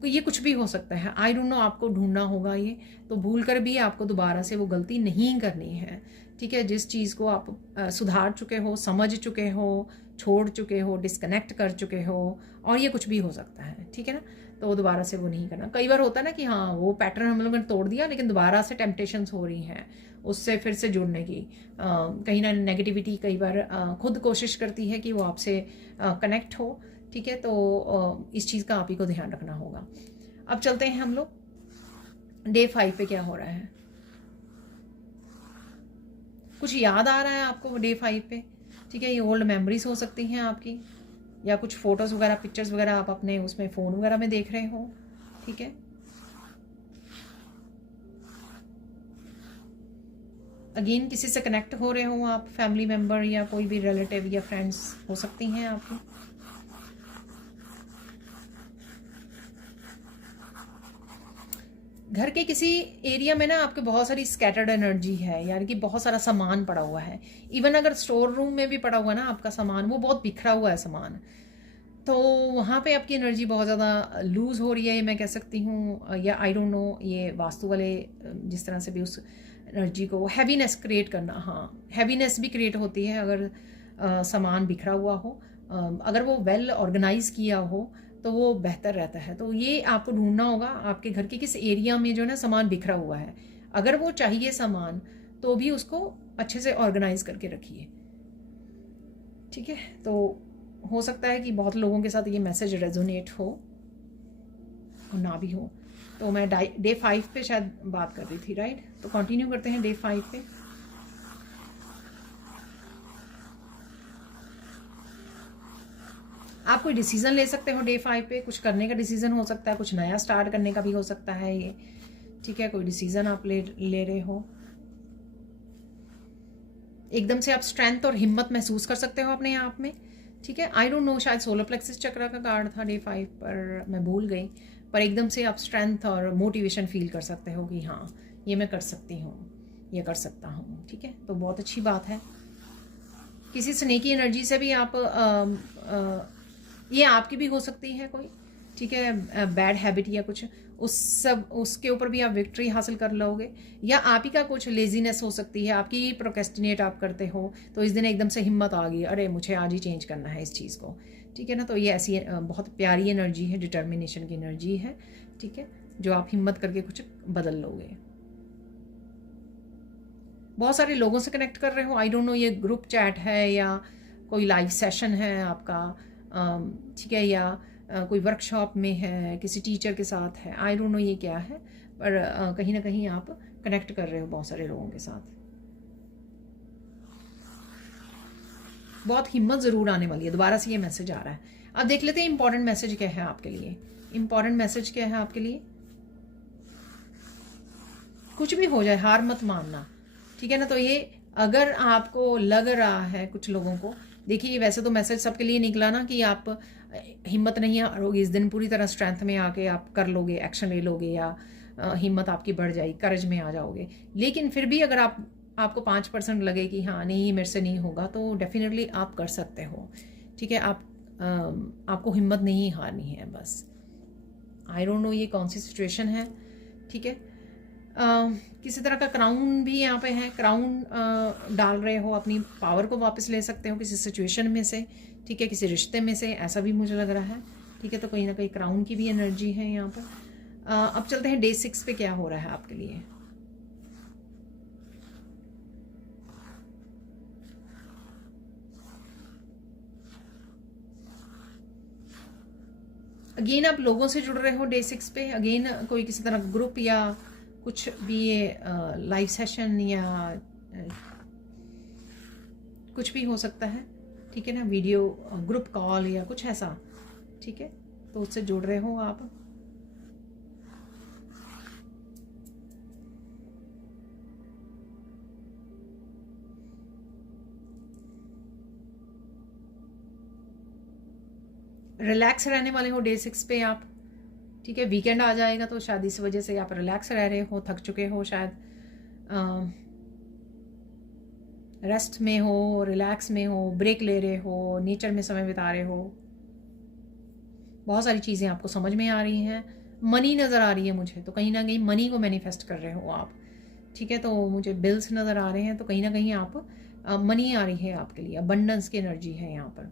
तो ये कुछ भी हो सकता है। आई डोंट नो, आपको ढूंढना होगा ये, तो भूल कर भी आपको दोबारा से वो गलती नहीं करनी है, ठीक है। जिस चीज़ को आप सुधार चुके हो, समझ चुके हो, छोड़ चुके हो, डिस्कनेक्ट कर चुके हो, और ये कुछ भी हो सकता है, ठीक है ना। तो दोबारा से वो नहीं करना। कई बार होता है ना कि हाँ वो पैटर्न हम लोगों ने तोड़ दिया, लेकिन दोबारा से टेम्पटेशंस हो रही हैं उससे फिर से जुड़ने की। कहीं ना नेगेटिविटी कई बार खुद कोशिश करती है कि वो आपसे कनेक्ट हो, ठीक है। तो इस चीज़ का आप ही को ध्यान रखना होगा। अब चलते हैं हम लोग डे 5 पे क्या हो रहा है। कुछ याद आ रहा है आपको डे 5 पे, ठीक है। ये ओल्ड मेमोरीज हो सकती हैं आपकी, या कुछ फोटोज वगैरह, पिक्चर्स वगैरह आप अपने उसमें फ़ोन वगैरह में देख रहे हो, ठीक है। अगेन किसी से कनेक्ट हो रहे हो आप, फैमिली मेम्बर या कोई भी रिलेटिव या फ्रेंड्स हो सकती हैं आपकी। घर के किसी एरिया में ना आपके बहुत सारी स्कैटर्ड एनर्जी है, यानी कि बहुत सारा सामान पड़ा हुआ है। इवन अगर स्टोर रूम में भी पड़ा हुआ ना आपका सामान, वो बहुत बिखरा हुआ है सामान, तो वहाँ पे आपकी एनर्जी बहुत ज़्यादा लूज़ हो रही है, ये मैं कह सकती हूँ। या आई डोंट नो, ये वास्तु वाले जिस तरह से भी उस एनर्जी को, हैवीनेस क्रिएट करना, हाँ हैवीनेस भी क्रिएट होती है अगर सामान बिखरा हुआ हो। अगर वो वेल ऑर्गेनाइज किया हो तो वो बेहतर रहता है। तो ये आपको ढूंढना होगा आपके घर के किस एरिया में जो है ना सामान बिखरा हुआ है। अगर वो चाहिए सामान, तो भी उसको अच्छे से ऑर्गेनाइज करके रखिए, ठीक है, तो हो सकता है कि बहुत लोगों के साथ ये मैसेज रेजोनेट हो और ना भी हो। तो मैं डे 5 पे शायद बात कर रही थी, राइट? तो कंटिन्यू करते हैं डे 5 पे। आप कोई डिसीजन ले सकते हो डे 5 पे, कुछ करने का डिसीजन हो सकता है, कुछ नया स्टार्ट करने का भी हो सकता है ये, ठीक है? कोई डिसीजन आप ले रहे हो। एकदम से आप स्ट्रेंथ और हिम्मत महसूस कर सकते हो अपने आप में, ठीक है? आई डोंट नो, शायद सोलर प्लेक्सिस चक्र का कार्ड था डे 5 पर, मैं भूल गई। पर एकदम से आप स्ट्रेंथ और मोटिवेशन फील कर सकते हो कि हाँ, ये मैं कर सकती हूँ, ये कर सकता हूँ, ठीक है? तो बहुत अच्छी बात है। किसी स्नेकी एनर्जी से भी आप ये आपकी भी हो सकती है कोई, ठीक है, बैड हैबिट या कुछ, उसके ऊपर भी आप विक्ट्री हासिल कर लोगे। या आप ही का कुछ लेजीनेस हो सकती है, आपकी प्रोक्रेस्टिनेट आप करते हो, तो इस दिन एकदम से हिम्मत आ गई, अरे मुझे आज ही चेंज करना है इस चीज़ को, ठीक है ना? तो ये ऐसी बहुत प्यारी एनर्जी है, डिटर्मिनेशन की एनर्जी है, ठीक है, जो आप हिम्मत करके कुछ बदल लोगे। बहुत सारे लोगों से कनेक्ट कर रहे हो, आई डोंट नो ये ग्रुप चैट है या कोई लाइव सेशन है आपका, ठीक है, या कोई वर्कशॉप में है, किसी टीचर के साथ है, आई डोंट नो ये क्या है, पर कहीं ना कहीं आप कनेक्ट कर रहे हो बहुत सारे लोगों के साथ। बहुत हिम्मत ज़रूर आने वाली है, दोबारा से ये मैसेज आ रहा है। अब देख लेते हैं इंपॉर्टेंट मैसेज क्या है आपके लिए। इंपॉर्टेंट मैसेज क्या है आपके लिए? कुछ भी हो जाए, हार मत मानना, ठीक है ना? तो ये अगर आपको लग रहा है, कुछ लोगों को, देखिए वैसे तो मैसेज सबके लिए निकला ना कि आप हिम्मत नहीं हारोगे इस दिन, पूरी तरह स्ट्रेंथ में आके आप कर लोगे, एक्शन ले लोगे, या हिम्मत आपकी बढ़ जाएगी, करज में आ जाओगे। लेकिन फिर भी अगर आपको 5% लगे कि हाँ नहीं मेरे से नहीं होगा, तो डेफिनेटली आप कर सकते हो, ठीक है? आपको हिम्मत नहीं हारनी है बस। आई डोंट नो ये कौन सी सिचुएशन है, ठीक है? किसी तरह का क्राउन भी यहाँ पे है, क्राउन डाल रहे हो, अपनी पावर को वापस ले सकते हो किसी सिचुएशन में से, ठीक है, किसी रिश्ते में से, ऐसा भी मुझे लग रहा है, ठीक है? तो कहीं ना कहीं क्राउन की भी एनर्जी है यहाँ पर। अब चलते हैं डे 6 पे क्या हो रहा है आपके लिए। अगेन आप लोगों से जुड़ रहे हो डे 6 पे, अगेन कोई किसी तरह ग्रुप या कुछ भी, लाइव सेशन या कुछ भी हो सकता है, ठीक है ना? वीडियो ग्रुप कॉल या कुछ ऐसा, ठीक है? तो उससे जुड़ रहे हो आप। रिलैक्स रहने वाले हो डे 6 पे आप, ठीक है? वीकेंड आ जाएगा तो शायद इस वजह से आप रिलैक्स रह रहे हो, थक चुके हो शायद, रेस्ट में हो, रिलैक्स में हो, ब्रेक ले रहे हो, नेचर में समय बिता रहे हो। बहुत सारी चीज़ें आपको समझ में आ रही हैं। मनी नज़र आ रही है मुझे, तो कहीं ना कहीं मनी को मैनिफेस्ट कर रहे हो आप, ठीक है? तो मुझे बिल्स नज़र आ रहे हैं, तो कहीं ना कहीं आप मनी आ रही है आपके लिए, अबंडेंस की एनर्जी है यहाँ पर,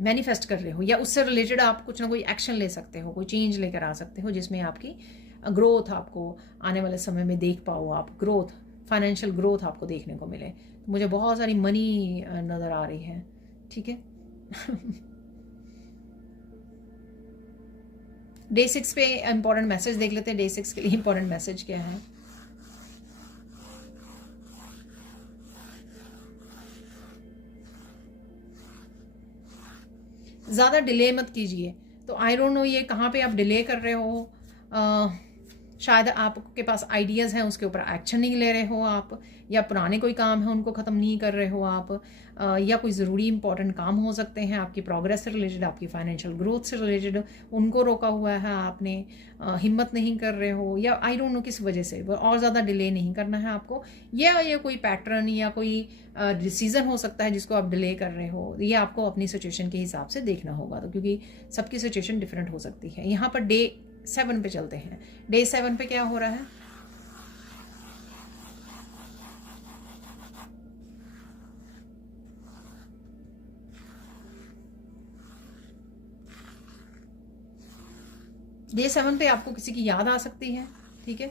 मैनिफेस्ट कर रहे हो, या उससे रिलेटेड आप कुछ ना कोई एक्शन ले सकते हो, कोई चेंज लेकर आ सकते हो जिसमें आपकी ग्रोथ आपको आने वाले समय में देख पाओ, आप ग्रोथ, फाइनेंशियल ग्रोथ आपको देखने को मिले। तो मुझे बहुत सारी मनी नज़र आ रही है, ठीक है? डे 6 पे इंपॉर्टेंट मैसेज देख लेते हैं। डे 6 के लिए इंपॉर्टेंट मैसेज क्या है? ज़्यादा डिले मत कीजिए। तो आई डोंट नो ये कहाँ पे आप डिले कर रहे हो। शायद आपके पास आइडियाज़ हैं, उसके ऊपर एक्शन नहीं ले रहे हो आप, या पुराने कोई काम है उनको ख़त्म नहीं कर रहे हो आप, या कोई ज़रूरी इंपॉर्टेंट काम हो सकते हैं आपकी प्रोग्रेस से रिलेटेड, आपकी फाइनेंशियल ग्रोथ से रिलेटेड, उनको रोका हुआ है आपने, हिम्मत नहीं कर रहे हो, या आई डोंट नो किस वजह से, और ज़्यादा डिले नहीं करना है आपको। या ये कोई पैटर्न या कोई डिसीज़न हो सकता है जिसको आप डिले कर रहे हो, ये आपको अपनी सिचुएशन के हिसाब से देखना होगा, तो क्योंकि सबकी सिचुएशन डिफरेंट हो सकती है। यहाँ पर डे 7 पे चलते हैं। डे 7 पे क्या हो रहा है? डे 7 पे आपको किसी की याद आ सकती है, ठीक है?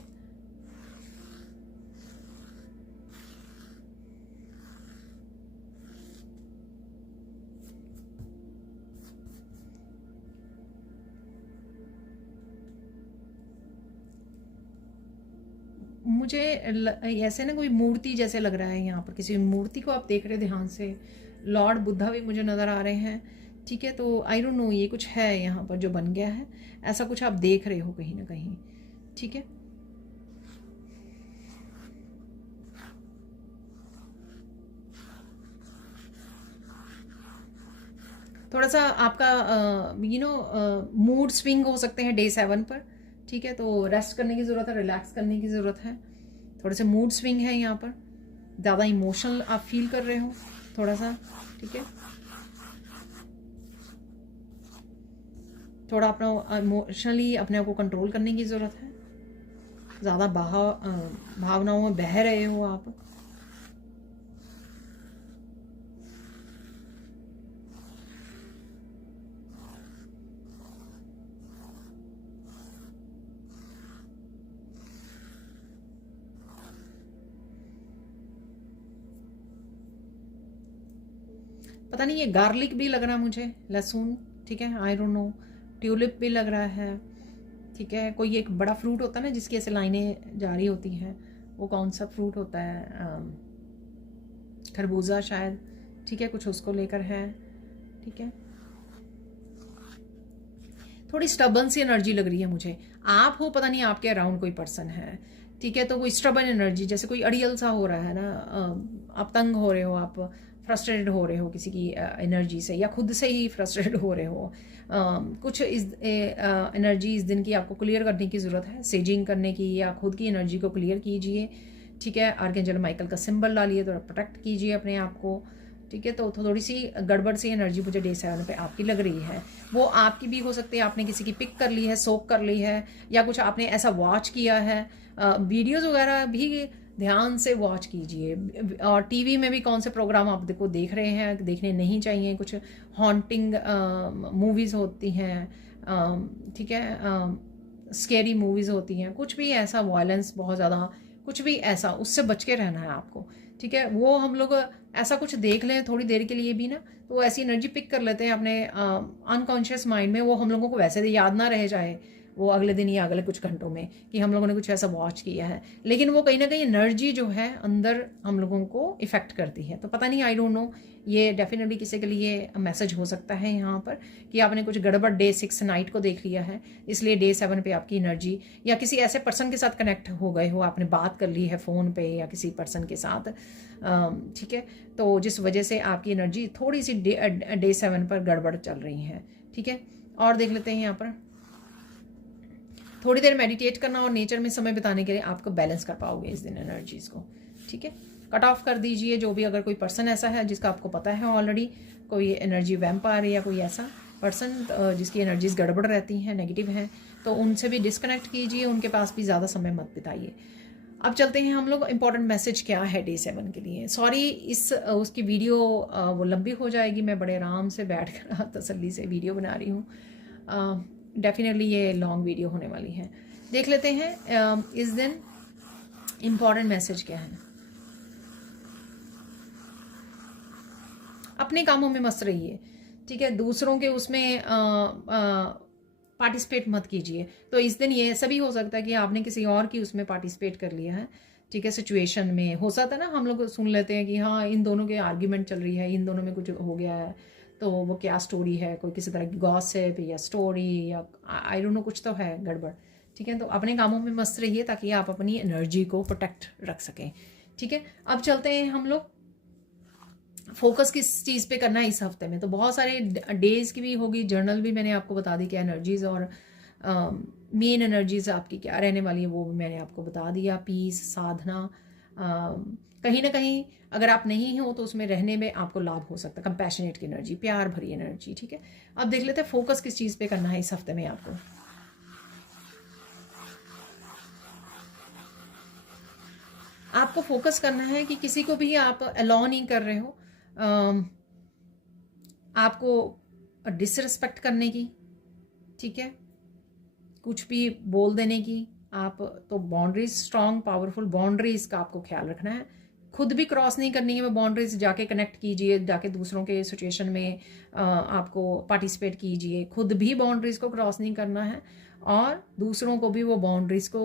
मुझे ऐसे ना कोई मूर्ति जैसे लग रहा है, यहाँ पर किसी मूर्ति को आप देख रहे ध्यान से। लॉर्ड बुद्धा भी मुझे नज़र आ रहे हैं, ठीक है। तो आई डोंट नो ये कुछ है यहाँ पर जो बन गया है, ऐसा कुछ आप देख रहे हो कहीं ना कहीं, ठीक है। थोड़ा सा आपका मूड स्विंग हो सकते हैं डे 7 पर, ठीक है। तो रेस्ट करने की ज़रूरत है, रिलैक्स करने की ज़रूरत है। थोड़े से मूड स्विंग है यहाँ पर, ज़्यादा इमोशनल आप फील कर रहे हो थोड़ा सा, ठीक है। थोड़ा अपना इमोशनली अपने आप को कंट्रोल करने की ज़रूरत है। ज़्यादा भावनाओं में बह रहे हो आप। पता नहीं, ये गार्लिक भी लग रहा है मुझे, लहसुन, ठीक है। आई डोंट नो, ट्यूलिप भी लग रहा है, ठीक है। कोई एक बड़ा फ्रूट होता है ना जिसकी ऐसे लाइनें जारी होती हैं, वो कौन सा फ्रूट होता है, खरबूजा शायद, ठीक है। कुछ उसको लेकर है, ठीक है। थोड़ी स्टबन सी एनर्जी लग रही है मुझे। आप हो, पता नहीं आपके अराउंड कोई पर्सन है, ठीक है। तो कोई स्टबन एनर्जी, जैसे कोई अड़ियल सा हो रहा है ना, आप तंग हो रहे हो, आप फ्रस्ट्रेटेड हो रहे हो किसी की एनर्जी से, या खुद से ही फ्रस्ट्रेटेड हो रहे हो। कुछ इस एनर्जी इस दिन की आपको क्लियर करने की ज़रूरत है, सेजिंग करने की, या खुद की एनर्जी को क्लियर कीजिए, ठीक है। आर्कएंजल माइकल का सिंबल डालिए, थोड़ा प्रोटेक्ट कीजिए अपने आप को, ठीक है। तो थोड़ी सी गड़बड़ सी एनर्जी मुझे डे 7 पे आपकी लग रही है। वो आपकी भी हो सकती है, आपने किसी की पिक कर ली है, सोक कर ली है, या कुछ आपने ऐसा वॉच किया है। वीडियोज़ वगैरह भी ध्यान से वॉच कीजिए, और टीवी में भी कौन से प्रोग्राम आप देखो देख रहे हैं, देखने नहीं चाहिए। कुछ हॉन्टिंग मूवीज़ होती हैं, ठीक है, स्केरी मूवीज़ होती हैं, कुछ भी ऐसा वायलेंस बहुत ज़्यादा, कुछ भी ऐसा, उससे बच के रहना है आपको, ठीक है। वो हम लोग ऐसा कुछ देख लें थोड़ी देर के लिए भी ना, तो ऐसी एनर्जी पिक कर लेते हैं अपने अनकॉन्शियस माइंड में। वो हम लोगों को वैसे याद ना रह जाए वो अगले दिन या अगले कुछ घंटों में कि हम लोगों ने कुछ ऐसा वॉच किया है, लेकिन वो कहीं ना कहीं एनर्जी जो है अंदर हम लोगों को इफेक्ट करती है। तो पता नहीं, आई डोंट नो, ये डेफिनेटली किसी के लिए मैसेज हो सकता है यहाँ पर कि आपने कुछ गड़बड़ डे 6 नाइट को देख लिया है, इसलिए डे 7 पे आपकी एनर्जी, या किसी ऐसे पर्सन के साथ कनेक्ट हो गए हो, आपने बात कर ली है फ़ोन पे या किसी पर्सन के साथ, ठीक है। तो जिस वजह से आपकी एनर्जी थोड़ी सी डे 7 पर गड़बड़ चल रही है, ठीक है। और देख लेते हैं यहाँ पर, थोड़ी देर मेडिटेट करना और नेचर में समय बिताने के लिए आपको बैलेंस कर पाओगे इस दिन एनर्जीज को, ठीक है। कट ऑफ कर दीजिए जो भी, अगर कोई पर्सन ऐसा है जिसका आपको पता है ऑलरेडी, कोई एनर्जी वैम्पायर या कोई ऐसा पर्सन जिसकी एनर्जीज गड़बड़ रहती हैं, नेगेटिव हैं, तो उनसे भी डिस्कनेक्ट कीजिए, उनके पास भी ज़्यादा समय मत बिताइए। अब चलते हैं हम लोग, इंपॉर्टेंट मैसेज क्या है डे 7 के लिए। सॉरी, उसकी वीडियो वो लंबी हो जाएगी, मैं बड़े आराम से बैठ कर तसल्ली से वीडियो बना रही हूँ। डेफिनेटली ये लॉन्ग वीडियो होने वाली है। देख लेते हैं इस दिन इम्पॉर्टेंट मैसेज क्या है। अपने कामों में मस्त रहिए, ठीक है। दूसरों के उसमें पार्टिसिपेट मत कीजिए। तो इस दिन ये ऐसा भी हो सकता है कि आपने किसी और की उसमें पार्टिसिपेट कर लिया है, ठीक है। सिचुएशन में हो सकता है ना, हम लोग सुन लेते हैं कि हाँ इन दोनों के आर्ग्यूमेंट चल रही है, इन दोनों में कुछ हो गया है, तो वो क्या स्टोरी है, कोई किसी तरह की गॉसिप या स्टोरी या आई डोंट नो, कुछ तो है गड़बड़, ठीक है। तो अपने कामों में मस्त रहिए ताकि आप अपनी एनर्जी को प्रोटेक्ट रख सकें, ठीक है। अब चलते हैं हम लोग, फोकस किस चीज़ पे करना है इस हफ्ते में। तो बहुत सारे डेज की भी होगी, जर्नल भी मैंने आपको बता दी क्या एनर्जीज, और मेन एनर्जीज आपकी क्या रहने वाली है वो भी मैंने आपको बता दिया। पीस, साधना, कहीं ना कहीं अगर आप नहीं हो तो उसमें रहने में आपको लाभ हो सकता है। कंपैशनेट की एनर्जी, प्यार भरी एनर्जी, ठीक है। अब देख लेते हैं फोकस किस चीज़ पे करना है इस हफ्ते में आपको। आपको फोकस करना है कि किसी को भी आप अलाउ नहीं कर रहे हो आपको डिसरिस्पेक्ट करने की, ठीक है, कुछ भी बोल देने की। आप तो बाउंड्रीज, स्ट्रॉन्ग पावरफुल बाउंड्रीज का आपको ख्याल रखना है। खुद भी क्रॉस नहीं करनी है वो बाउंड्रीज, जाके कनेक्ट कीजिए, जाके दूसरों के सिचुएशन में आपको पार्टिसिपेट कीजिए। खुद भी बाउंड्रीज को क्रॉस नहीं करना है और दूसरों को भी वो बाउंड्रीज को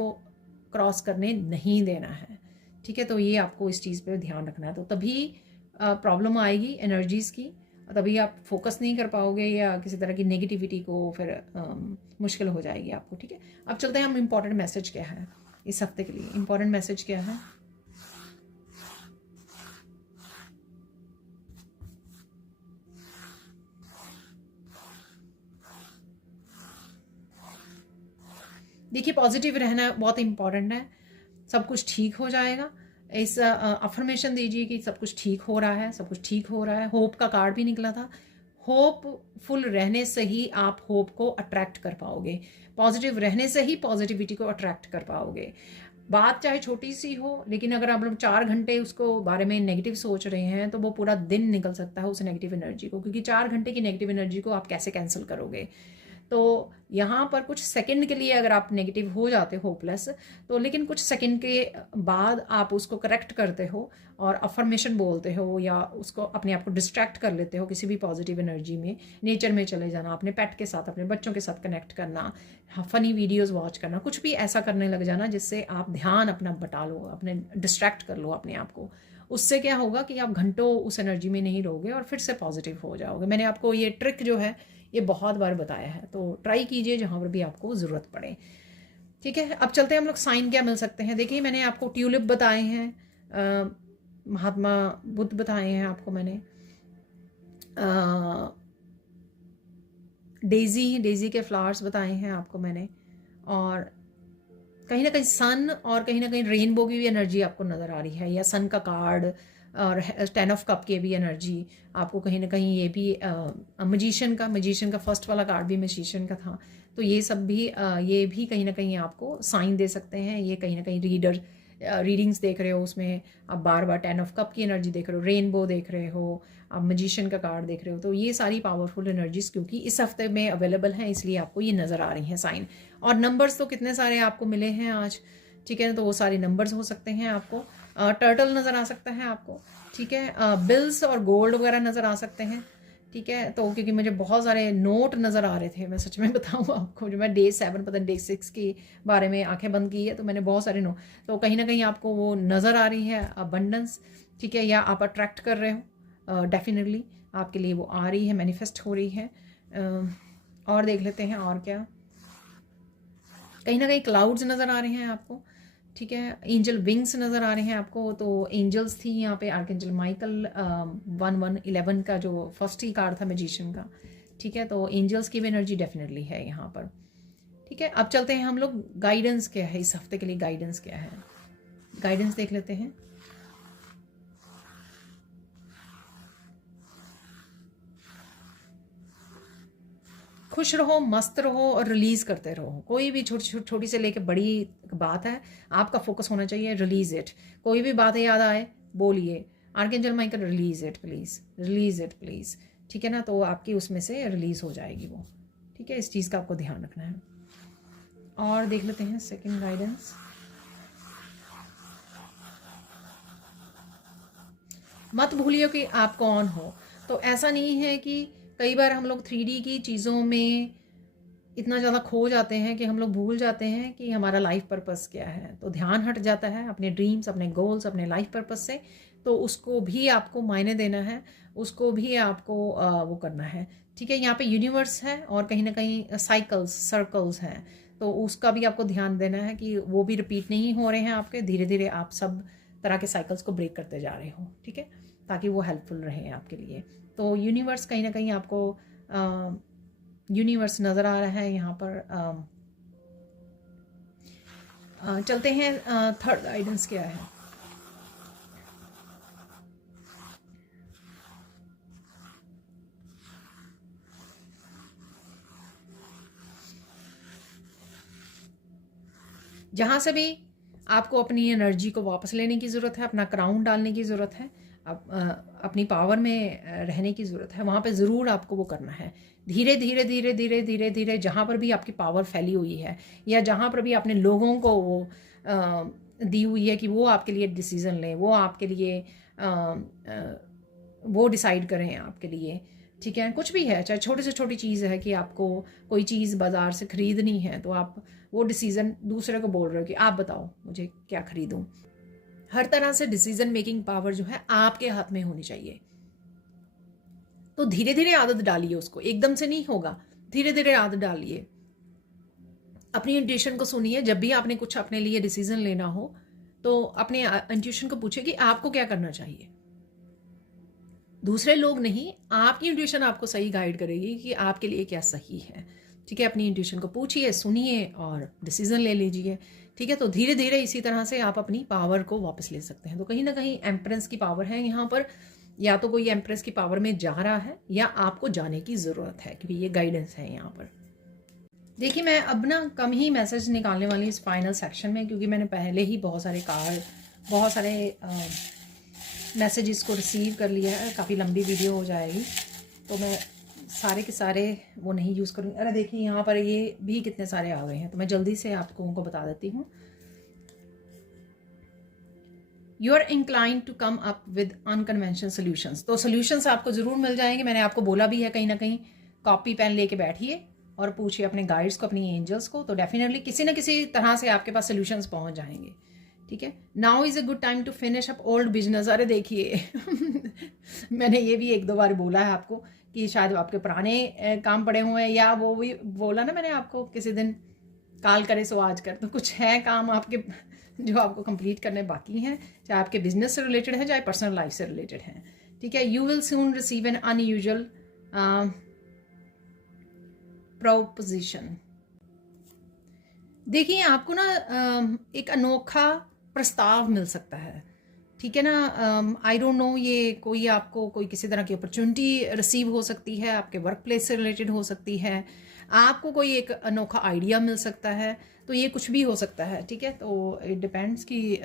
क्रॉस करने नहीं देना है, ठीक है। तो ये आपको इस चीज़ पे ध्यान रखना है, तो तभी प्रॉब्लम आएगी एनर्जीज़ की, तभी आप फोकस नहीं कर पाओगे या किसी तरह की नेगेटिविटी को फिर मुश्किल हो जाएगी आपको, ठीक है। अब चलते हैं हम इम्पॉर्टेंट मैसेज क्या है इस हफ्ते के लिए। इम्पॉर्टेंट मैसेज क्या है? देखिए, पॉजिटिव रहना बहुत इम्पॉर्टेंट है। सब कुछ ठीक हो जाएगा। इस अफर्मेशन दीजिए कि सब कुछ ठीक हो रहा है, सब कुछ ठीक हो रहा है। होप का कार्ड भी निकला था। होपफुल रहने से ही आप होप को अट्रैक्ट कर पाओगे। पॉजिटिव रहने से ही पॉजिटिविटी को अट्रैक्ट कर पाओगे। बात चाहे छोटी सी हो, लेकिन अगर आप लोग 4 घंटे उसको बारे में नेगेटिव सोच रहे हैं तो वो पूरा दिन निकल सकता है उस नेगेटिव एनर्जी को, क्योंकि 4 घंटे की नेगेटिव एनर्जी को आप कैसे कैंसिल करोगे। तो यहाँ पर कुछ सेकंड के लिए अगर आप नेगेटिव हो जाते हो होपलेस, तो लेकिन कुछ सेकंड के बाद आप उसको करेक्ट करते हो और अफर्मेशन बोलते हो या उसको अपने आप को डिस्ट्रैक्ट कर लेते हो किसी भी पॉजिटिव एनर्जी में। नेचर में चले जाना, अपने पेट के साथ, अपने बच्चों के साथ कनेक्ट करना, फनी वीडियोस वॉच करना, कुछ भी ऐसा करने लग जाना जिससे आप ध्यान अपना बटा लो, अपने डिस्ट्रैक्ट कर लो अपने आप को। उससे क्या होगा कि आप घंटों उस एनर्जी में नहीं रहोगे और फिर से पॉजिटिव हो जाओगे। मैंने आपको ये ट्रिक जो है ये बहुत बार बताया है, तो ट्राई कीजिए जहाँ पर भी आपको ज़रूरत पड़े, ठीक है। अब चलते हैं हम लोग साइन क्या मिल सकते हैं। देखिए, मैंने आपको ट्यूलिप बताए हैं, महात्मा बुद्ध बताए हैं आपको मैंने, डेजी के फ्लावर्स बताए हैं आपको मैंने, और कहीं ना कहीं सन और कहीं ना कहीं रेनबो की भी एनर्जी आपको नज़र आ रही है, या सन का कार्ड और 10 ऑफ कप की भी एनर्जी आपको कहीं ना कहीं, ये भी मजीशियन का फर्स्ट वाला कार्ड भी मजीशियन का था। तो ये सब भी ये भी कहीं ना कहीं आपको साइन दे सकते हैं। ये कहीं ना कहीं रीडिंग्स देख रहे हो, उसमें आप बार बार 10 ऑफ कप की एनर्जी देख रहे हो, रेनबो देख रहे हो, आप मजीशियन का कार्ड देख रहे हो। तो ये सारी पावरफुल एनर्जीज क्योंकि इस हफ्ते में अवेलेबल हैं, इसलिए आपको ये नज़र आ रही हैं साइन। और नंबर्स तो कितने सारे आपको मिले हैं आज, ठीक है। तो वो सारे नंबर्स हो सकते हैं आपको। टर्टल नज़र आ सकता है आपको, ठीक है। बिल्स और गोल्ड वगैरह नज़र आ सकते हैं, ठीक है। तो क्योंकि मुझे बहुत सारे नोट नज़र आ रहे थे, मैं सच में बताऊँ आपको, जो मैं डे 7 पता नहीं डे 6 के बारे में आंखें बंद की है, तो मैंने बहुत सारे नोट, तो कहीं ना कहीं आपको वो नज़र आ रही है अबंडेंस, ठीक है, या आप अट्रैक्ट कर रहे हो, डेफिनेटली आपके लिए वो आ रही है, मैनिफेस्ट हो रही है। और देख लेते हैं और क्या, कहीं ना कहीं क्लाउड्स नज़र आ रहे हैं आपको, ठीक है। एंजल विंग्स नज़र आ रहे हैं आपको, तो एंजल्स थी यहाँ पे, आर्कएंजल माइकल 1111 का जो फर्स्ट ही कार्ड था मैजिशियन का, ठीक है। तो एंजल्स की भी एनर्जी डेफिनेटली है यहाँ पर, ठीक है। अब चलते हैं हम लोग, गाइडेंस क्या है इस हफ्ते के लिए, गाइडेंस क्या है, गाइडेंस देख लेते हैं। खुश रहो, मस्त रहो और रिलीज करते रहो। कोई भी छोटी से लेके बड़ी बात है, आपका फोकस होना चाहिए रिलीज इट। कोई भी बात याद आए बोलिए, archangel Michael release it please, release it please, ठीक है ना। तो आपकी उसमें से रिलीज हो जाएगी वो, ठीक है। इस चीज़ का आपको ध्यान रखना है। और देख लेते हैं सेकंड गाइडेंस। मत भूलिए कि आप कौन हो। तो ऐसा नहीं है कि कई बार हम लोग 3D की चीज़ों में इतना ज़्यादा खो जाते हैं कि हम लोग भूल जाते हैं कि हमारा लाइफ पर्पस क्या है। तो ध्यान हट जाता है अपने ड्रीम्स, अपने गोल्स, अपने लाइफ पर्पस से। तो उसको भी आपको मायने देना है, उसको भी आपको वो करना है, ठीक है। यहाँ पे यूनिवर्स है और कहीं ना कहीं साइकिल्स, सर्कल्स हैं, तो उसका भी आपको ध्यान देना है कि वो भी रिपीट नहीं हो रहे हैं आपके। धीरे धीरे आप सब तरह के साइकिल्स को ब्रेक करते जा रहे हो, ठीक है, ताकि वो हेल्पफुल रहे आपके लिए। तो यूनिवर्स कहीं ना कहीं आपको यूनिवर्स नज़र आ रहा है यहाँ पर। चलते हैं थर्ड गाइडेंस क्या है। जहाँ से भी आपको अपनी एनर्जी को वापस लेने की ज़रूरत है, अपना क्राउन डालने की ज़रूरत है, अपनी पावर में रहने की ज़रूरत है, वहाँ पे ज़रूर आपको वो करना है। धीरे धीरे धीरे धीरे धीरे धीरे जहाँ पर भी आपकी पावर फैली हुई है या जहाँ पर भी आपने लोगों को वो दी हुई है कि वो आपके लिए डिसीज़न लें, वो आपके लिए वो डिसाइड करें आपके लिए, ठीक है, कुछ भी है, चाहे छोटी से छोटी चीज़ है कि आपको कोई चीज़ बाज़ार से ख़रीदनी है तो आप वो डिसीज़न दूसरे को बोल रहे हो कि आप बताओ मुझे क्या ख़रीदूँ। हर तरह से डिसीज़न मेकिंग पावर जो है आपके हाथ में होनी चाहिए। तो धीरे धीरे आदत डालिए उसको, एकदम से नहीं होगा, धीरे धीरे आदत डालिए। अपनी इंट्यूशन को सुनिए, जब भी आपने कुछ अपने लिए डिसीजन लेना हो तो अपने इंट्यूशन को पूछिए कि आपको क्या करना चाहिए। दूसरे लोग नहीं, आपकी इंट्यूशन आपको सही गाइड करेगी कि आपके लिए क्या सही है। ठीक है, अपनी इंट्यूशन को पूछिए, सुनिए और डिसीजन ले लीजिए। ठीक है, तो धीरे धीरे इसी तरह से आप अपनी पावर को वापस ले सकते हैं। तो कहीं ना कहीं एम्प्रेस की पावर है यहाँ पर, या तो कोई एम्प्रेस की पावर में जा रहा है या आपको जाने की ज़रूरत है, क्योंकि ये गाइडेंस है यहाँ पर। देखिए, मैं अब ना कम ही मैसेज निकालने वाली इस फाइनल सेक्शन में, क्योंकि मैंने पहले ही बहुत सारे मैसेजेस को रिसीव कर लिया है। काफ़ी लंबी वीडियो हो जाएगी तो मैं सारे के सारे वो नहीं यूज़ करूँगी। अरे देखिए, यहाँ पर ये भी कितने सारे आ गए हैं, तो मैं जल्दी से आपको उनको बता देती हूँ। You are incline to come up with unconventional solutions. तो सोल्यूशंस आपको ज़रूर मिल जाएंगे। मैंने आपको बोला भी है, कहीं ना कहीं कॉपी पेन लेके बैठिए और पूछिए अपने गाइड्स को, अपनी एंजल्स को, तो डेफिनेटली किसी न किसी तरह से आपके पास सोल्यूशंस पहुंच जाएंगे। ठीक है, now is a good time to finish up old business. अरे देखिए मैंने ये भी एक दो बार बोला है आपको कि शायद आपके पुराने काम पड़े हुए हैं, या वो भी बोला ना मैंने आपको किसी दिन, काल करे सो आज कर। तो कुछ है काम आपके जो आपको कंप्लीट करने बाकी हैं, चाहे आपके बिजनेस से रिलेटेड है, चाहे पर्सनल लाइफ से रिलेटेड है। ठीक है, you will soon receive an unusual proposition. देखिए, आपको ना एक अनोखा प्रस्ताव मिल सकता है। ठीक है ना, आई डोंट नो, ये कोई आपको कोई किसी तरह की अपॉर्चुनिटी रिसीव हो सकती है, आपके वर्क प्लेस से रिलेटेड हो सकती है, आपको कोई एक अनोखा आइडिया मिल सकता है, तो ये कुछ भी हो सकता है। ठीक है, तो इट डिपेंड्स कि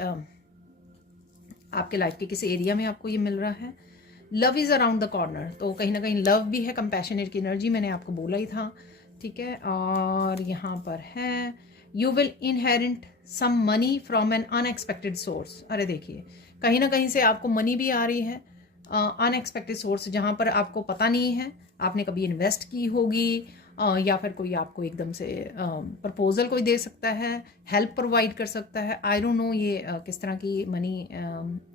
आपके लाइफ के किसी एरिया में आपको ये मिल रहा है। Love is around the corner, तो कहीं ना कहीं लव भी है, कंपैशनेट की एनर्जी मैंने आपको बोला ही था। ठीक है, और यहाँ पर है you will inherit some money from an unexpected source. अरे देखिए, कहीं ना कहीं से आपको मनी भी आ रही है, अनएक्सपेक्टेड सोर्स, जहाँ पर आपको पता नहीं है, आपने कभी इन्वेस्ट की होगी, या फिर कोई आपको एकदम से प्रपोजल कोई दे सकता है, हेल्प प्रोवाइड कर सकता है। आई डोंट नो ये किस तरह की मनी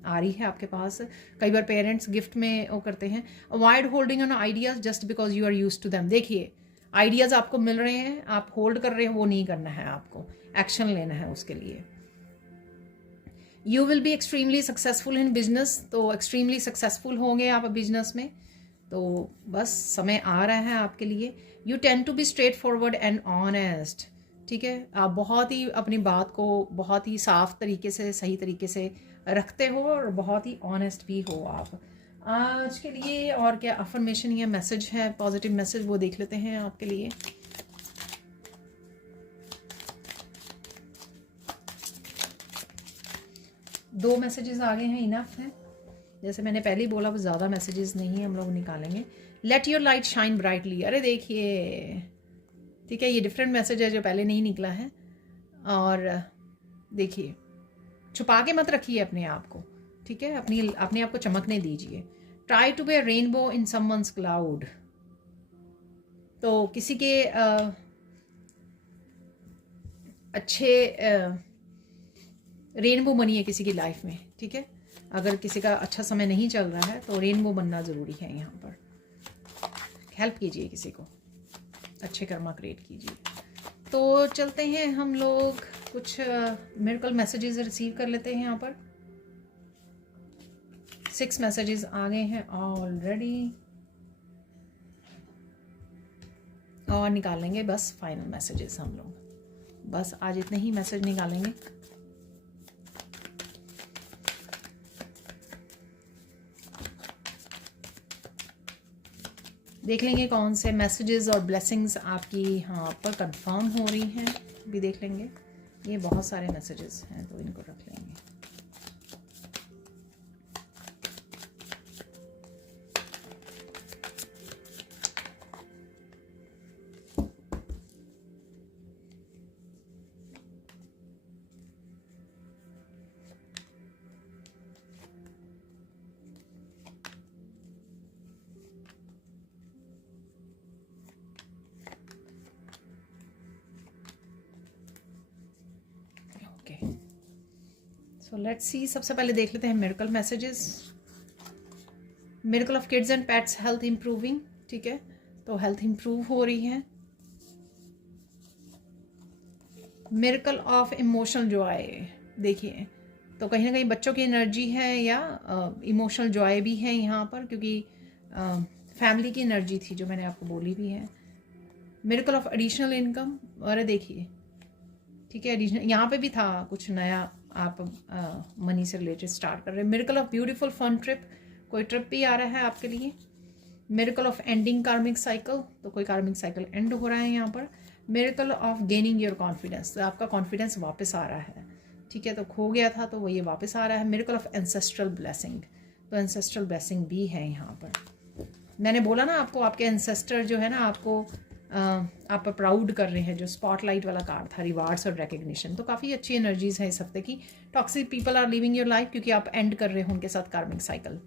आ रही है आपके पास। कई बार पेरेंट्स गिफ्ट में वो करते हैं। Avoid holding on ideas just because you are use to them. देखिए, आइडियाज आपको मिल रहे हैं, आप होल्ड कर रहे हैं, वो नहीं करना है, आपको एक्शन लेना है उसके लिए। You will be extremely successful in business, तो एक्सट्रीमली सक्सेसफुल होंगे आप बिजनेस में, तो बस समय आ रहा है आपके लिए। You tend to be straightforward and honest. ठीक है, आप बहुत ही अपनी बात को बहुत ही साफ तरीके से, सही तरीके से रखते हो और बहुत ही ऑनेस्ट भी हो आप आज के लिए। और क्या अफर्मेशन या मैसेज है, पॉजिटिव मैसेज, वो देख लेते हैं आपके लिए। दो मैसेजेस आ गए हैं, इनफ है। जैसे मैंने पहले ही बोला, वो ज़्यादा मैसेजेस नहीं है, हम लोग निकालेंगे। Let your light shine brightly. अरे देखिए, ठीक है, ये डिफरेंट मैसेज है जो पहले नहीं निकला है। और देखिए, छुपा के मत रखिए अपने आप को। ठीक है, अपने आप को चमकने दीजिए। Try to be a rainbow in someone's cloud. तो किसी के अच्छे रेनबो बनिए किसी की लाइफ में। ठीक है, अगर किसी का अच्छा समय नहीं चल रहा है तो रेनबो बनना ज़रूरी है। यहाँ पर हेल्प कीजिए किसी को, अच्छे कर्मा क्रिएट कीजिए। तो चलते हैं हम लोग, कुछ मिरेकल मैसेजेस रिसीव कर लेते हैं। यहाँ पर 6 मैसेजेस आ गए हैं ऑलरेडी, और निकालेंगे बस फाइनल मैसेजेस हम लोग। बस आज इतने ही मैसेज निकालेंगे। देख लेंगे कौन से मैसेजेस और ब्लेसिंग्स आपकी यहाँ पर कंफर्म हो रही हैं, भी देख लेंगे। ये बहुत सारे मैसेजेस हैं तो इनको रख लेंगे। सो लेट्स सी, सबसे पहले देख लेते हैं miracle messages. Miracle of kids and pets, health improving. ठीक है, तो हेल्थ इंप्रूव हो रही है। मिरेकल ऑफ इमोशनल जॉय, देखिए तो कहीं ना कहीं बच्चों की एनर्जी है या इमोशनल जॉय भी है यहाँ पर, क्योंकि फैमिली की एनर्जी थी जो मैंने आपको बोली भी है। मिरेकल ऑफ एडिशनल इनकम, और देखिए ठीक है एडिशनल यहाँ पे भी था कुछ नया, आप मनी से रिलेटेड स्टार्ट कर रहे हैं। Miracle of beautiful fun trip, कोई ट्रिप भी आ रहा है आपके लिए। Miracle of ending karmic cycle, तो कोई कार्मिक साइकिल एंड हो रहा है यहाँ पर। Miracle of gaining your confidence, तो आपका कॉन्फिडेंस वापस आ रहा है। ठीक है, तो खो गया था तो वो ये वापस आ रहा है। मिरेकल ऑफ एंसेस्ट्रल ब्लेसिंग, तो एंसेस्ट्रल ब्लेसिंग भी है यहाँ पर। मैंने बोला ना आपको, आपके एंसेस्टर जो है ना आपको आप पर प्राउड कर रहे हैं, जो स्पॉटलाइट वाला कार्ड था, रिवार्ड्स और रिकग्निशन, तो काफ़ी अच्छी एनर्जीज है इस हफ्ते की। Toxic people are leaving your life, क्योंकि आप एंड कर रहे हो उनके साथ कार्मिक साइकिल।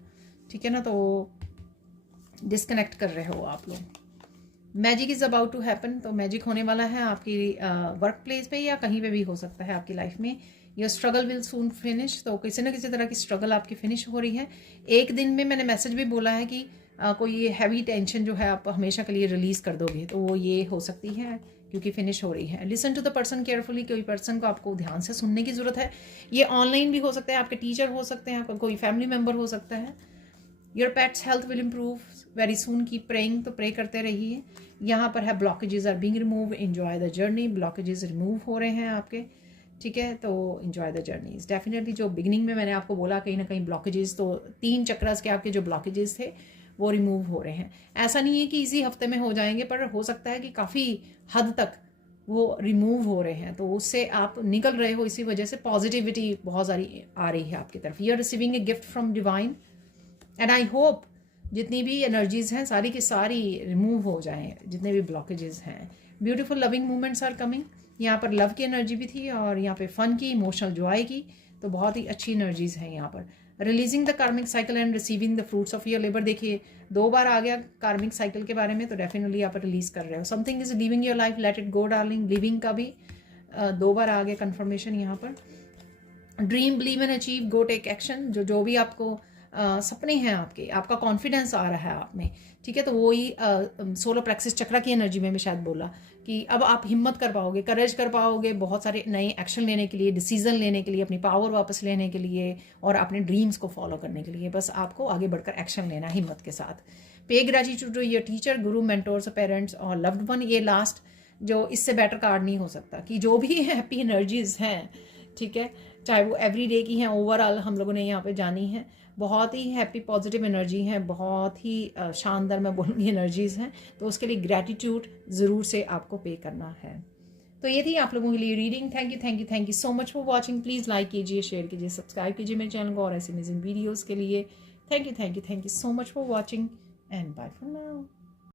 ठीक है ना, तो डिस्कनेक्ट कर रहे हो आप लोग। Magic is about to happen, तो मैजिक होने वाला है आपकी वर्क प्लेस पे या कहीं पे भी हो सकता है आपकी लाइफ में। Your struggle will soon finish, तो किसी न किसी तरह की स्ट्रगल आपकी फिनिश हो रही है। एक दिन में मैंने मैसेज भी बोला है कि कोई ये हैवी टेंशन जो है आप हमेशा के लिए रिलीज कर दोगे, तो वो ये हो सकती है क्योंकि फिनिश हो रही है। Listen to the person carefully, कोई पर्सन को आपको ध्यान से सुनने की जरूरत है। ये ऑनलाइन भी हो सकता है, आपके टीचर हो सकते हैं, आपका कोई फैमिली मेम्बर हो सकता है। Your pet's health will improve very soon, keep praying, तो प्रे करते रहिए। यहाँ पर है blockages are being remove, enjoy the journey, blockages remove हो रहे हैं आपके। ठीक है, तो enjoy the journey is definitely, जो बिगिनिंग में मैंने आपको बोला कहीं ना कहीं ब्लॉकेजेस, तो 3 चक्रस के आपके जो ब्लॉकेजेस थे वो रिमूव हो रहे हैं। ऐसा नहीं है कि इसी हफ्ते में हो जाएंगे, पर हो सकता है कि काफ़ी हद तक वो रिमूव हो रहे हैं, तो उससे आप निकल रहे हो। इसी वजह से पॉजिटिविटी बहुत सारी आ रही है आपकी तरफ। You are receiving a gift from divine and I hope जितनी भी एनर्जीज हैं सारी की सारी रिमूव हो जाएं, जितने भी ब्लॉकेजेस हैं। Beautiful loving movements are coming, यहाँ पर लव की एनर्जी भी थी और यहाँ पे फन की, इमोशनल जॉय की, तो बहुत ही अच्छी एनर्जीज हैं यहाँ पर। रिलीजिंग द कार्मिक cycle and receiving the fruits of your labour, देखिए 2 बार आ गया कार्मिक साइकिल के बारे में, तो डेफिनेटली आप रिलीज कर रहे हो। Something is leaving your life, let it go darling, leaving का भी 2 बार आ गया कन्फर्मेशन यहाँ पर। Dream, believe and achieve, go take action, जो भी आपको सपने हैं आपके, आपका कॉन्फिडेंस आ रहा है आप में। ठीक है, तो वही सोलर प्लेक्सिस चक्रा की एनर्जी में मैं शायद बोला कि अब आप हिम्मत कर पाओगे, करेज कर पाओगे बहुत सारे नए एक्शन लेने के लिए, डिसीजन लेने के लिए, अपनी पावर वापस लेने के लिए और अपने ड्रीम्स को फॉलो करने के लिए। बस आपको आगे बढ़कर एक्शन लेना हिम्मत के साथ। पे gratitude to your teacher, Guru, mentors, parents और लव्ड वन। ये लास्ट जो इससे बेटर कार्ड नहीं हो सकता कि जो भी हैप्पी एनर्जीज हैं, ठीक है, चाहे वो एवरीडे की हैं, ओवरऑल हम लोगों ने यहाँ पे जानी है, बहुत ही हैप्पी पॉजिटिव एनर्जी है, बहुत ही शानदार मैं बोलूँगी एनर्जीज हैं, तो उसके लिए ग्रैटिट्यूड ज़रूर से आपको पे करना है। तो ये थी आप लोगों के लिए reading. Thank you so much for watching. Please like कीजिए, शेयर कीजिए, सब्सक्राइब कीजिए मेरे चैनल को और ऐसे अमेजिंग वीडियोज़ के लिए। Thank you so much for watching and bye for now.